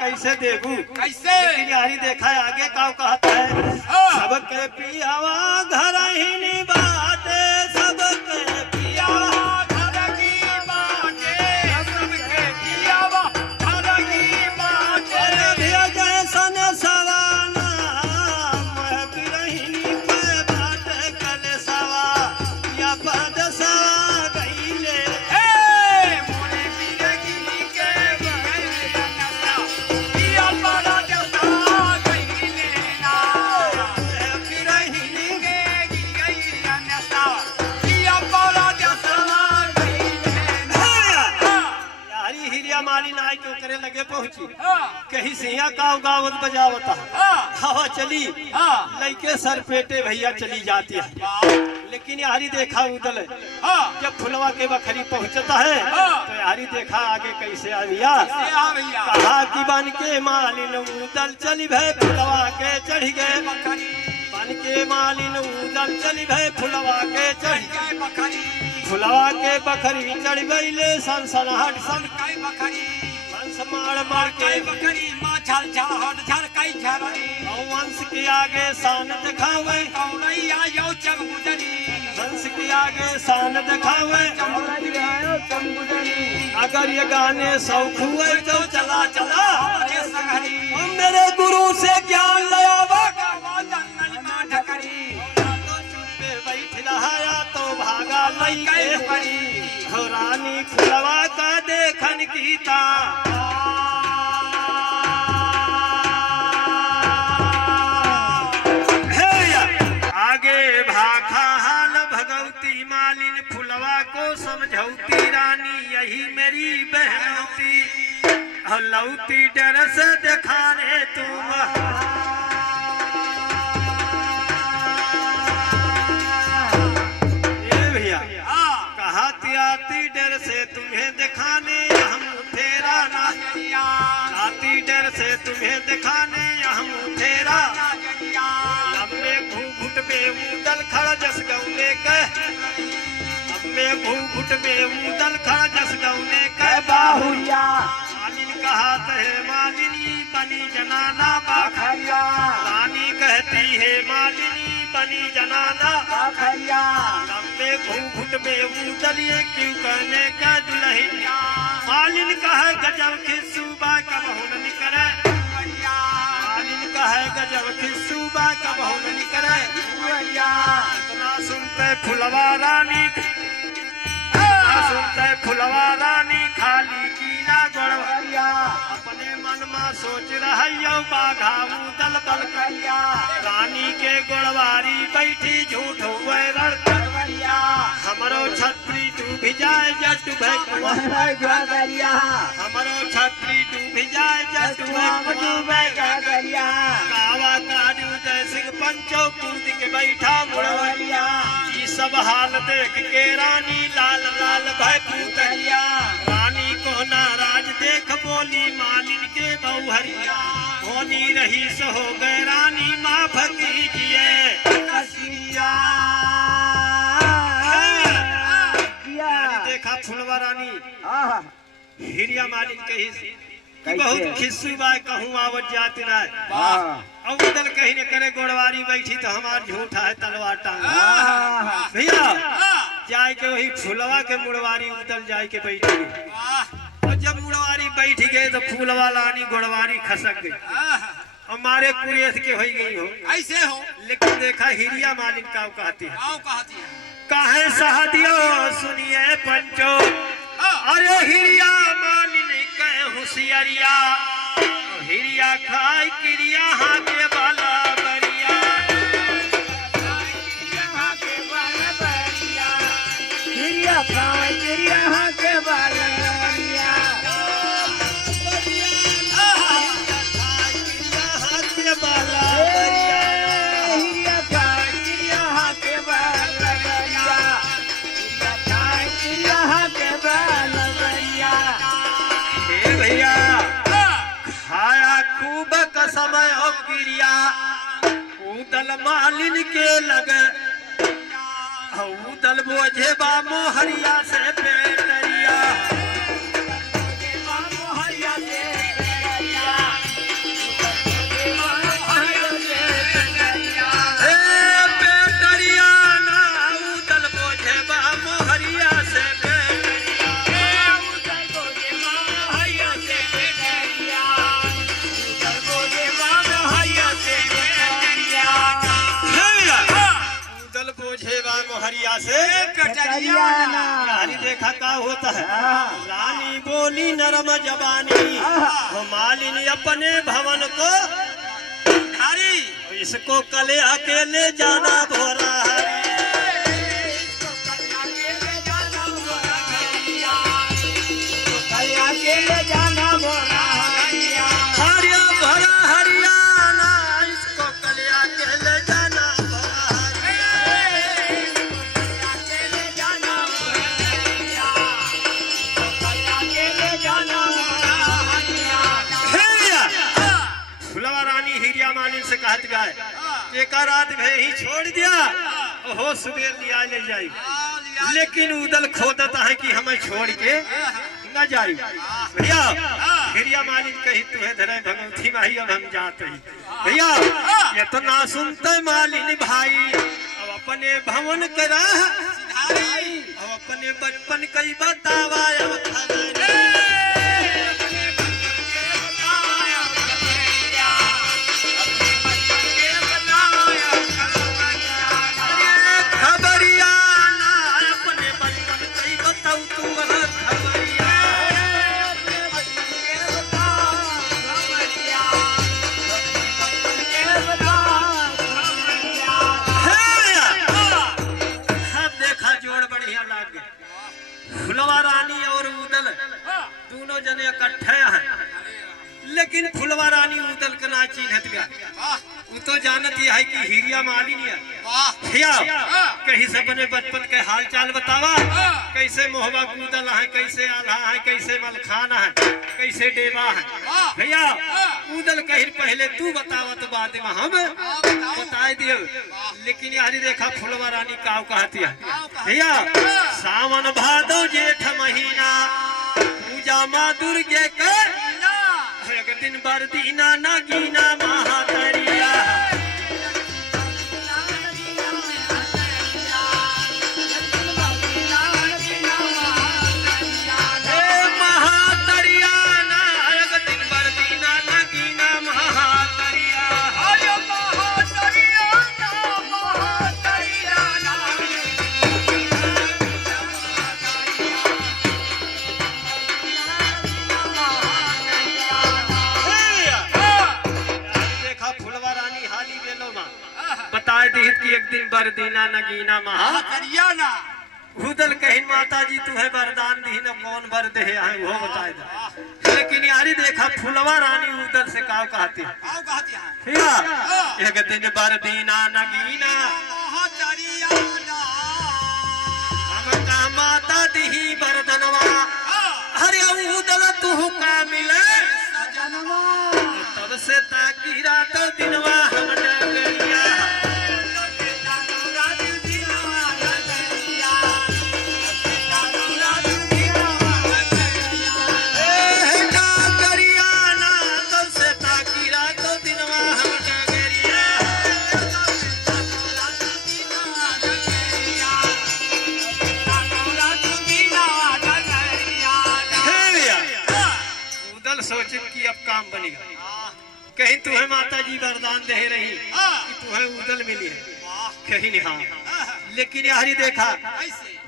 कैसे देबू कैसे। लेकिन यारी देखा है आगे काव कहता है सबके पियावा घर ही बाटे सबके पियावा लगे पहुंची कहीं सिया गाँव गावत बजावता हवा चली लइके सर पेटे भैया चली जाती है। लेकिन यारी देखा उदल हाँ जब फुलवा के बखरी पहुंचता है हाँ। तो यारी देखा आगे कैसे आ भैया हाँ भैया कहा कि बन के मालिन उदल चली भय फुलवा के चढ़ गए बकरी बन के मालिन उदल चली भय फुलवा के चढ़ कई बकरी फुलवा के बखरी चढ़ गईले सनसनाहट सन कई बकरी हंस मार मार के कई बकरी माँ झल झल झल कई झरनी और वंश के आगे शान दिखावे कौरैया यो चम गुजरी हंस के आगे शान दिखावे अगर ये गाने शौक हुए तो चला चला के सगरी और मेरे गुरु से ज्ञान लयावा गावा जंगल में ढकरी तो चुप्पे बैठ रहा या तो भागा लई कई के बकरी हो रानी फुलवा का देखन गीता आगे भाखा हाल भगवती मालिन फुलवा को समझौती रानी यही मेरी बहनौती लौती डर से देखा रे तुम ए भैया कहा आती डर से तुम्हें दिखाने हम तेरा ना आती डर से तुम्हें दिखाने हम तेरा लम्बे घूंघट में उदल खड़ा जस गौने कह लम्बे घूंघट में उदल खड़ा जस गौने कह बाहुरिया मालिन कहा है मालिनी बनी जनाना बाखरिया रानी कहती है मालिनी बनी जनाना बाखरिया लम्बे घूंघट में उदल ये क्यों कहने का दुल्हन मालिन कहा गजब खिस्सूबा कब होन करे मालिन कहा गजब खिस्सूबा कब होन करे इतना सुनते फुलवा रानी सुनते फुलवा रानी खाली कीना गड़वरिया अपने मन में सोच रही बाघा उदल बल करिया रानी के गोड़वारी बैठी झूठ हुए रणकरिया हमरो छत्री डूब जाए जट भकुआ हमरो छत्री डूब जाए जट भकुआ कावा काजू जय सिंह पंचो कूद के बैठा मुड़वरिया ये सब हाल देख के रानी लाल लाल भय पूतरिया रानी को नाराज देख बोली मालिन के बहुहरिया होनी रही सो हो गए रानी माफ कीजिए देखा फुलवा रानी हिरिया मालिन कही कि बहुत खिस्सू बा कहूँ आवत जाती ना अब उदल कहीं न करे गोड़वारी बैठी तो हमार झूठा है तलवार टांग भैया जाए के वही फुलवा के मुड़वारी उदल जाए के बैठी और जब मुड़वारी बैठ गए तो फूलवा लानी गोड़वारी खसक गई और मारे कुरेस के हो गई हो ऐसे हो लेकिन देखा हिरिया मालिन का कहती है आओ कहती है काहे सहदियो सुनिए पंचो अरे हिरिया मालिन कहे होशियारिया हिरिया खाई क्रिया हाँ के बाला बरिया हिरिया खाई क्रिया हाँ के बाला समय हो क्रिया उदल मालिन के लगे उदल बोझे बा मोहरिया से पेटरिया पेटरिया ना उदल बोझे बा मोहरिया से मोहरिया से कटरिया रानी देखा का होता है रानी बोली नरम जबानी वो मालिन अपने भवन को इसको कले अकेले जाना भोरा हरिया भरा हरियाणा इसको कले अकेले जाना भोरा से कहत गए एक रात में ही छोड़ दिया हो सुबह लिया ले जाई लेकिन उदल खोदता है कि हमें छोड़ के न जाई भैया हिरिया मालिन कही तुहे धरे भगवती माही अब हम जाते ही भैया ये तो ना सुनते मालिन भाई अब अपने भवन करा अब अपने बचपन कई बतावा अब फुलवा रानी और उदल दोनों जने इकट्ठे हैं लेकिन फुलवा रानी उदल के ना चिन्हत गया वो तो जानत ही है कि हिरिया मालिन है भैया कहीं से अपने बचपन के हाल चाल बतावा कैसे मोहबा कूदल है कैसे आल्हा है कैसे मलखाना है कैसे डेवा है भैया उदल कहीं पहले तू बतावा तो बाद में हम बताए दियो लेकिन यार देखा फुलवा रानी काव कहती है भैया सावन भादो जेठ महीना पूजा माँ दुर्गे के एक दिन बर दीना ना गीना महातरिया महातरिया ना एक दिन बर दीना ना गीना महातरिया बताए दीहित कि एक दिन बरदीना नगीना महातरियाना उदल कहिन माता जी तुम्हें वरदान दी न कौन वर दे है वो बताए दे लेकिन यारी देखा फुलवा रानी उदल से काव कहती है एक दिन बरदीना नगीना महातरियाना हम का माता दी वरदनवा अरे उदल तू का मिले तब से ताकी रात दिनवा हम डगरिया सोचित कि अब काम बनेगा कहीं तुम्हें माता जी वरदान दे रही कि तुम्हें उदल मिली है कहीं नहीं हाँ लेकिन यारी देखा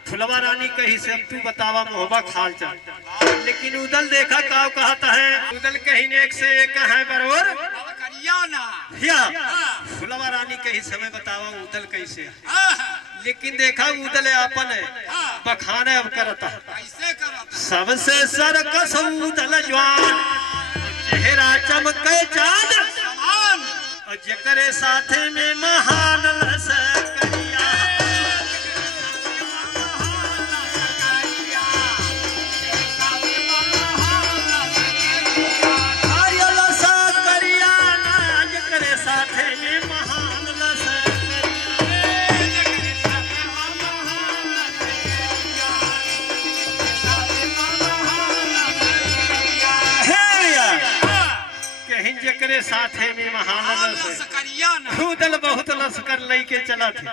फुलवा रानी कहीं से अब तू बतावा मोहबा खाल चल लेकिन उदल देखा काव कहता है उदल कहीं ने एक से एक है बरोबर फुलवा रानी कहीं समय बतावा उदल कैसे है लेकिन देखा उदल अपन बखाने अब करता सबसे सरकस उदल जवान चेहरा चमके चांद और जकरे साथे में महान लस करिया जकरे साथे में महान लस जकरे साथे में महान उदल बहुत लश्कर लेके चला थे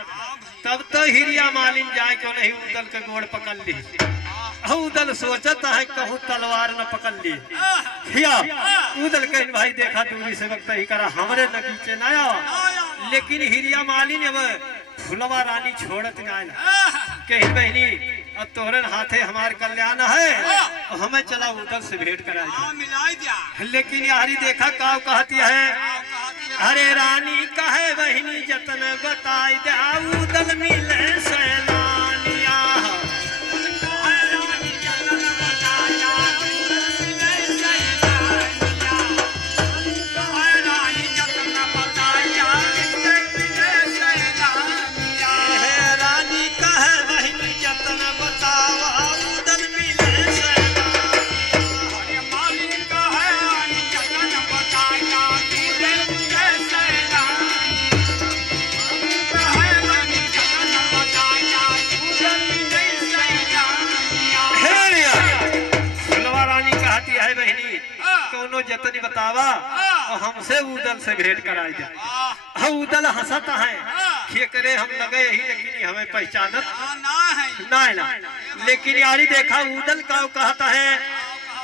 तब तो हिरिया मालिन जाए क्यों नहीं उदल के गोड़ पकड़ ली उदल सोचता है कहूँ तलवार न पकड़ ली हिया उदल कहीं भाई देखा दूरी से वक्त ही करा हमरे नगीचे न आया लेकिन हिरिया मालिन अब फुलवा रानी छोड़त ना कहीं बहनी अब तोहरन हाथे हमार कल्याण है हमें चला उदल से भेंट कराई लेकिन यारी देखा काव कहती है अरे रानी कहे बहनी जतन बताई दे उदल मिले सैलानिया दोनों जतनी बतावा और हमसे उदल से भेंट कराई दे। हम उदल हंसत है खेकरे हम लगे यही, लेकिन हमें पहचानत ना है ना। लेकिन यारी देखा उदल का कहता है,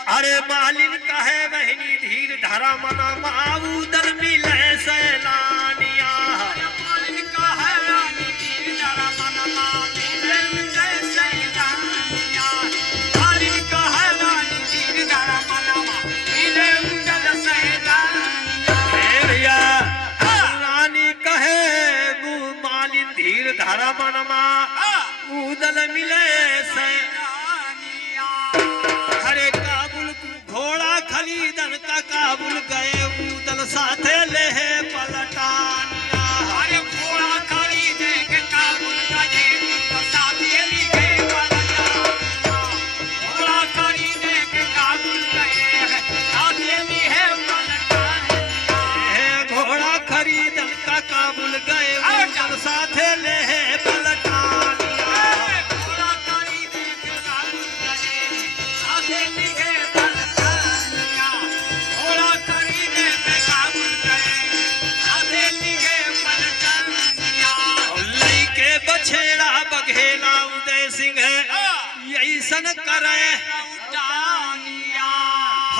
अरे मालिन कहे बहनी धीर धरा मना उदल मिले सैलानिया। धारा मनमा उदल मिले सैलानिया। हरे काबुल घोड़ा खरीदन का काबुल गए उदल साथे ले पलटानिया। अरे घोड़ा खरीदे के काबुल गए साथे ले पलटानिया। घोड़ा खरीदे के काबुल गए साथे ले पलटानिया। घोड़ा खरीदन का काबुल गए उदल साथे ले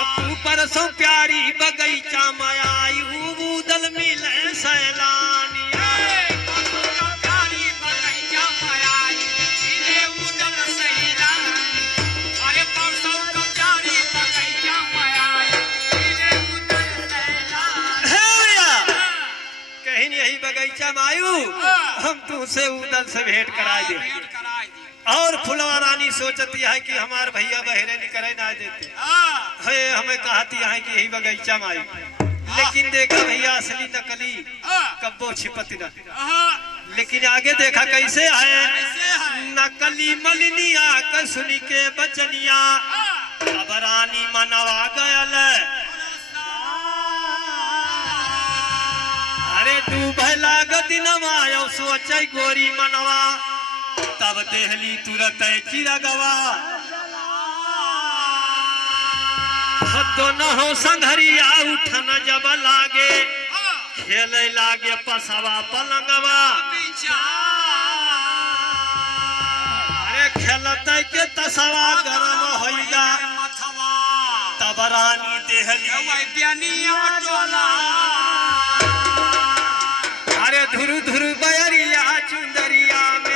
करे परसों प्यारी बगीचा मायाई उदल मिले सैलानिया। प्यारी बगीचा मायाई उदल सैलानिया। अरे परसों प्यारी बगीचा मायाई उदल सैलानिया। कहीं यही बगीचा मायू हम तुमसे उदल से भेंट करा दे। और फुलवा रानी सोचती है कि हमार भैया बहरे निकले ना देते है, हमें कहती है कि यही बगीचा माई। लेकिन देखा भैया असली नकली कब्बो छिपत न। लेकिन आगे देखा कैसे है, नकली मलिनिया कसुनी के बचनिया अब रानी मनवा गयल। अरे डूबे लागत नवा सोचे गोरी मनवा तब देहली तुरत चिरगवा। दोनों हो संघरिया उठन जब लागे खेले लागे पसवा पलंगवा। अरे खेलते के तसवा गरम होइगा तब रानी देहली। अरे धुरु धुरु बयरिया चुंदरिया में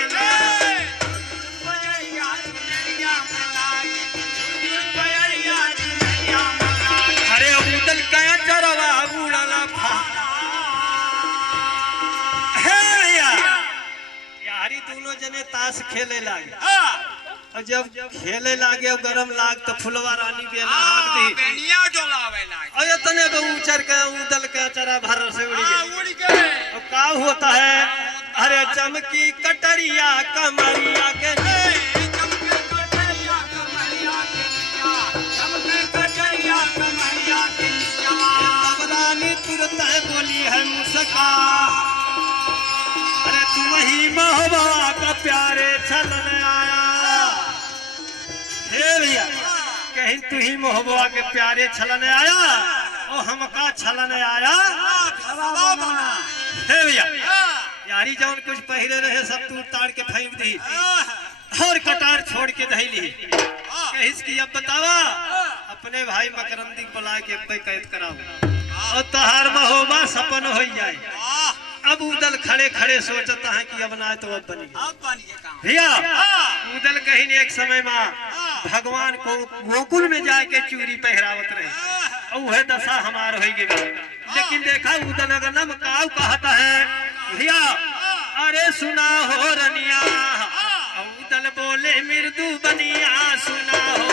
दोनों जने ताश खेले लागे। और जब खेले लागे और गरम लाग तो फुलवा रानी बेला हाक दी और इतने को उचर के उदल के चरा भर से उड़ गए। और का होता है, अरे चमकी कटरिया कमरिया के रानी तुरंत बोली है मुस्का, अरे तुम ही महबा का प्यारे छलन आया। हे भैया कहीं तू ही महबा के प्यारे छलन आया और हमका छलन आया। हे भैया यारी जौन कुछ पहले रहे सब तू ताड़ के फेंक दी और कटार छोड़ के धैली। कहिस की अब बतावा अपने भाई मकरंदी बुला के कैद कराओ और तहार महोबा सपन हो जाए। अब उदल खड़े खड़े सोचता है कि अब ना तो अब बनी भैया। उदल कहीं ने एक समय में भगवान को गोकुल में जाके चूरी पहरावत रहे और वह दशा हमार हो गई। लेकिन देखा उदल अगर नम काव कहता है भैया, अरे सुना हो रनिया। उदल बोले मृदु बनिया सुना हो।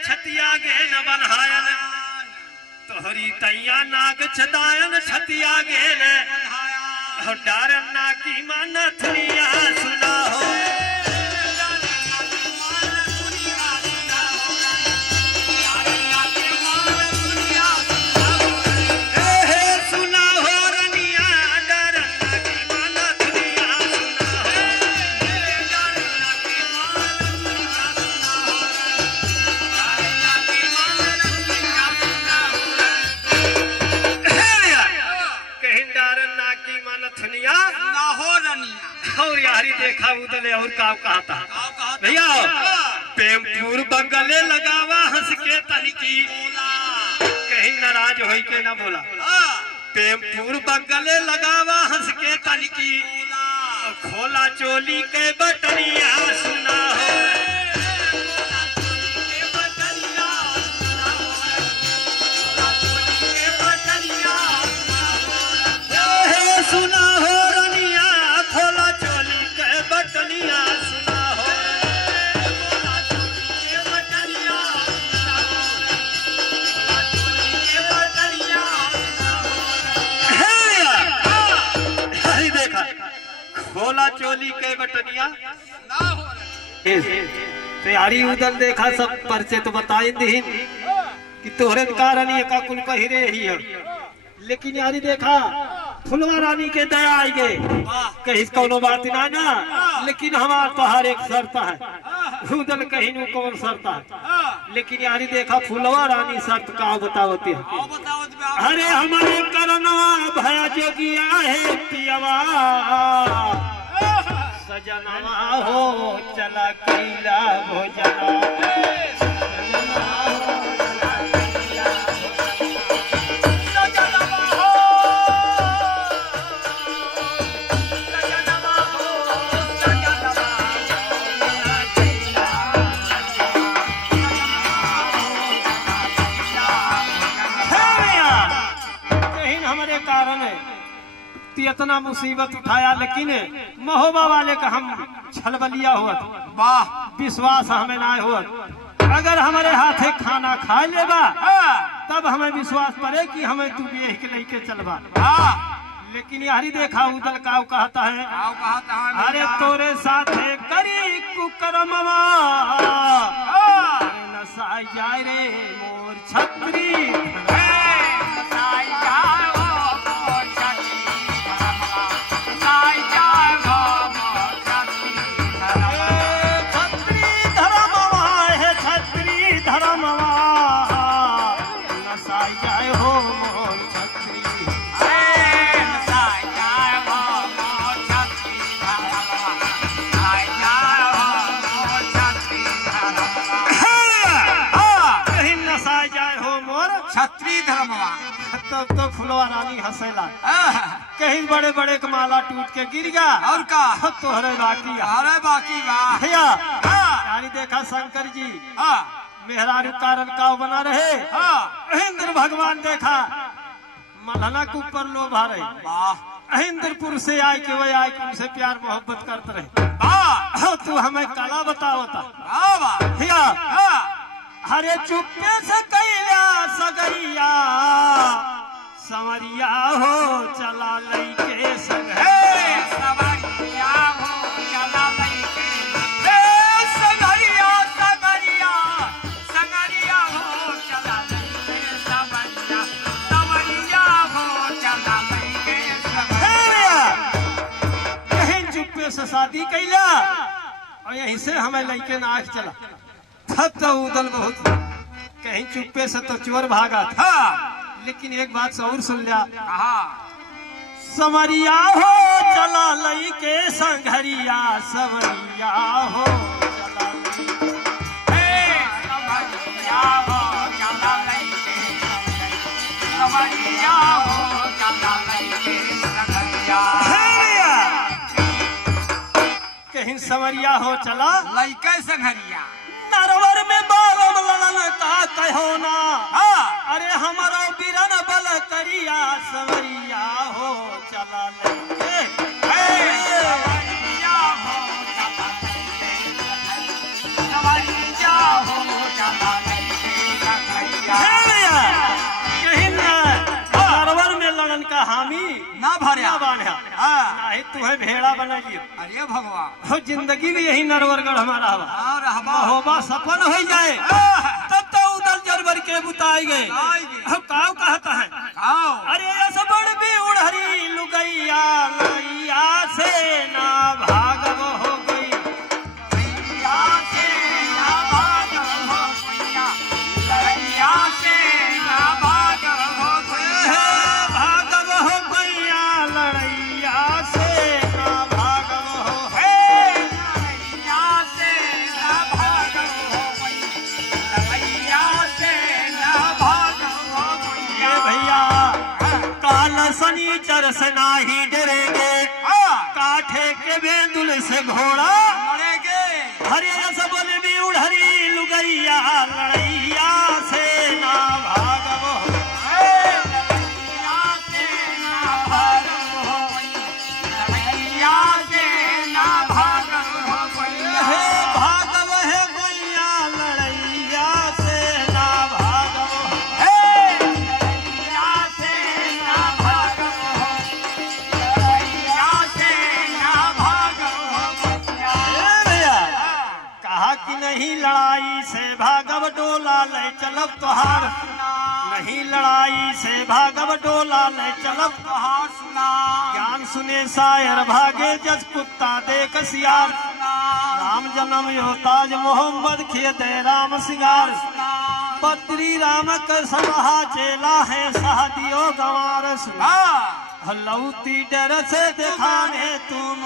छतिया गे न बनहायन तोहरी तैया नाग छदायन छतिया गे न डरना की मनथनिया सुना हो और यारी देखा उदले और काव कहता भैया प्रेमपुर बगले लगावा हंस के तनिकी कहीं नाराज होई के ना बोला प्रेमपुर बगले लगावा हंस के तनिकी खोला चोली के बटनिया सुना हो सुना हो खोला चोली के बटनिया तैयारी उधर देखा सब परचे तो बताई दी कि तोहरे कारण ये का कुल कहिरे ही है लेकिन यारी देखा फुलवा रानी के दया आई गए कहीं कोनो बात ना लेकिन हमार तो हर एक शर्त है उधर कहीं न कौन शर्त है लेकिन यारी देखा फुलवा रानी शर्त का बतावती है अरे हमारे करनवा भया जोगिया है पियवा सजनवा हो चला किला भोजना इतना मुसीबत उठाया लेकिन महोबा वाले का हम छलबलिया हुआ वाह विश्वास हमें ना हुआ अगर हमारे हाथे खाना खा लेगा तब हमें विश्वास पड़े कि हमें तू भी एक लेके चलवा लेकिन यारी देखा उदल काव कहता है अरे तोरे साथे करी कुकरमवा नसाई जाए रे मोर छतरी छतरी धर्मवा तब तो फुलवा रानी हंसेला कहीं बड़े बड़े माला टूट के गिर गया और का तो हरे बाकी भैया रानी देखा शंकर जी मेहरारू कारण का बना रहे इंद्र भगवान देखा मलहना के ऊपर लोभ आ रहे इंद्रपुर से आए के वही आए उनसे प्यार मोहब्बत करते रहे तू हमें काला बतावता भैया हरे चुप्पे से कैला सगरिया संवरिया हो चला लईके संग संवरिया हो चला लईके संगरिया संगरिया हो चला लईके संवरिया हो चला लईके संगरिया कहीं चुप्पे से शादी कैला और यहीं से हमें लईके नाच चला तब तो उदल बहुत कहीं चुप्पे से तो चोर भागा था लेकिन एक बात और सुन लिया समरिया हो चला लई के संघरिया समरिया हो चला समरिया हो चला लई के समरिया हो चला लई के संघरिया कहीं समरिया हो चला लई के संघरिया नरवर में बालम ललन का कहो ना अरे हमारा बीरन बल करिया सवरिया हो चला लईके सवरिया हो चला लईके सवरिया हो चला लईके कहीं नरवर में ललन का हामी ना भरया भेड़ा बना लियो। अरे भगवान और जिंदगी भी यही नरवरगढ़ हमारा हवा हाँ रहबा होबा सफल हो जाए तब तो उधर जरबर के बुताई गए। अब काव कहता है आओ अरे असबड़ भी उड़हरी लुगैया लैया से ना भागव हो गई। भैया से ना भाग हो भैया भैया से ना भाग हो भैया भागव हो गैया लड़ैया से ना भागव हो। भैया से ना भाग हो भैया से ना भाग हो ये भैया काल शनिचर से नाही डरेंगे काठे के बेंदुल से घोड़ा मरेंगे हरे सबल भी उड़हरी लुगैया लड़ैया से ना भागव हो। भैया से ना भाग हो भैया से ना भाग हो भैया हे भागव है गैया लड़ैया से ना भागव हो। भैया से ना भाग हो भैया से ना भाग हो ए भैया कहा कि नहीं लड़ाई से भागव डोला ले चलब तोहार नहीं लड़ाई से भागव डोला ले चलब तोहार सुना ज्ञान सुने शायर भागे जस कुत्ता देख सियार राम जन्म यो ताज मोहम्मद खेते राम सिंगार पत्री राम कर सभा चेला है शादियो गंवार सुना लौती डर से दिखाने तुम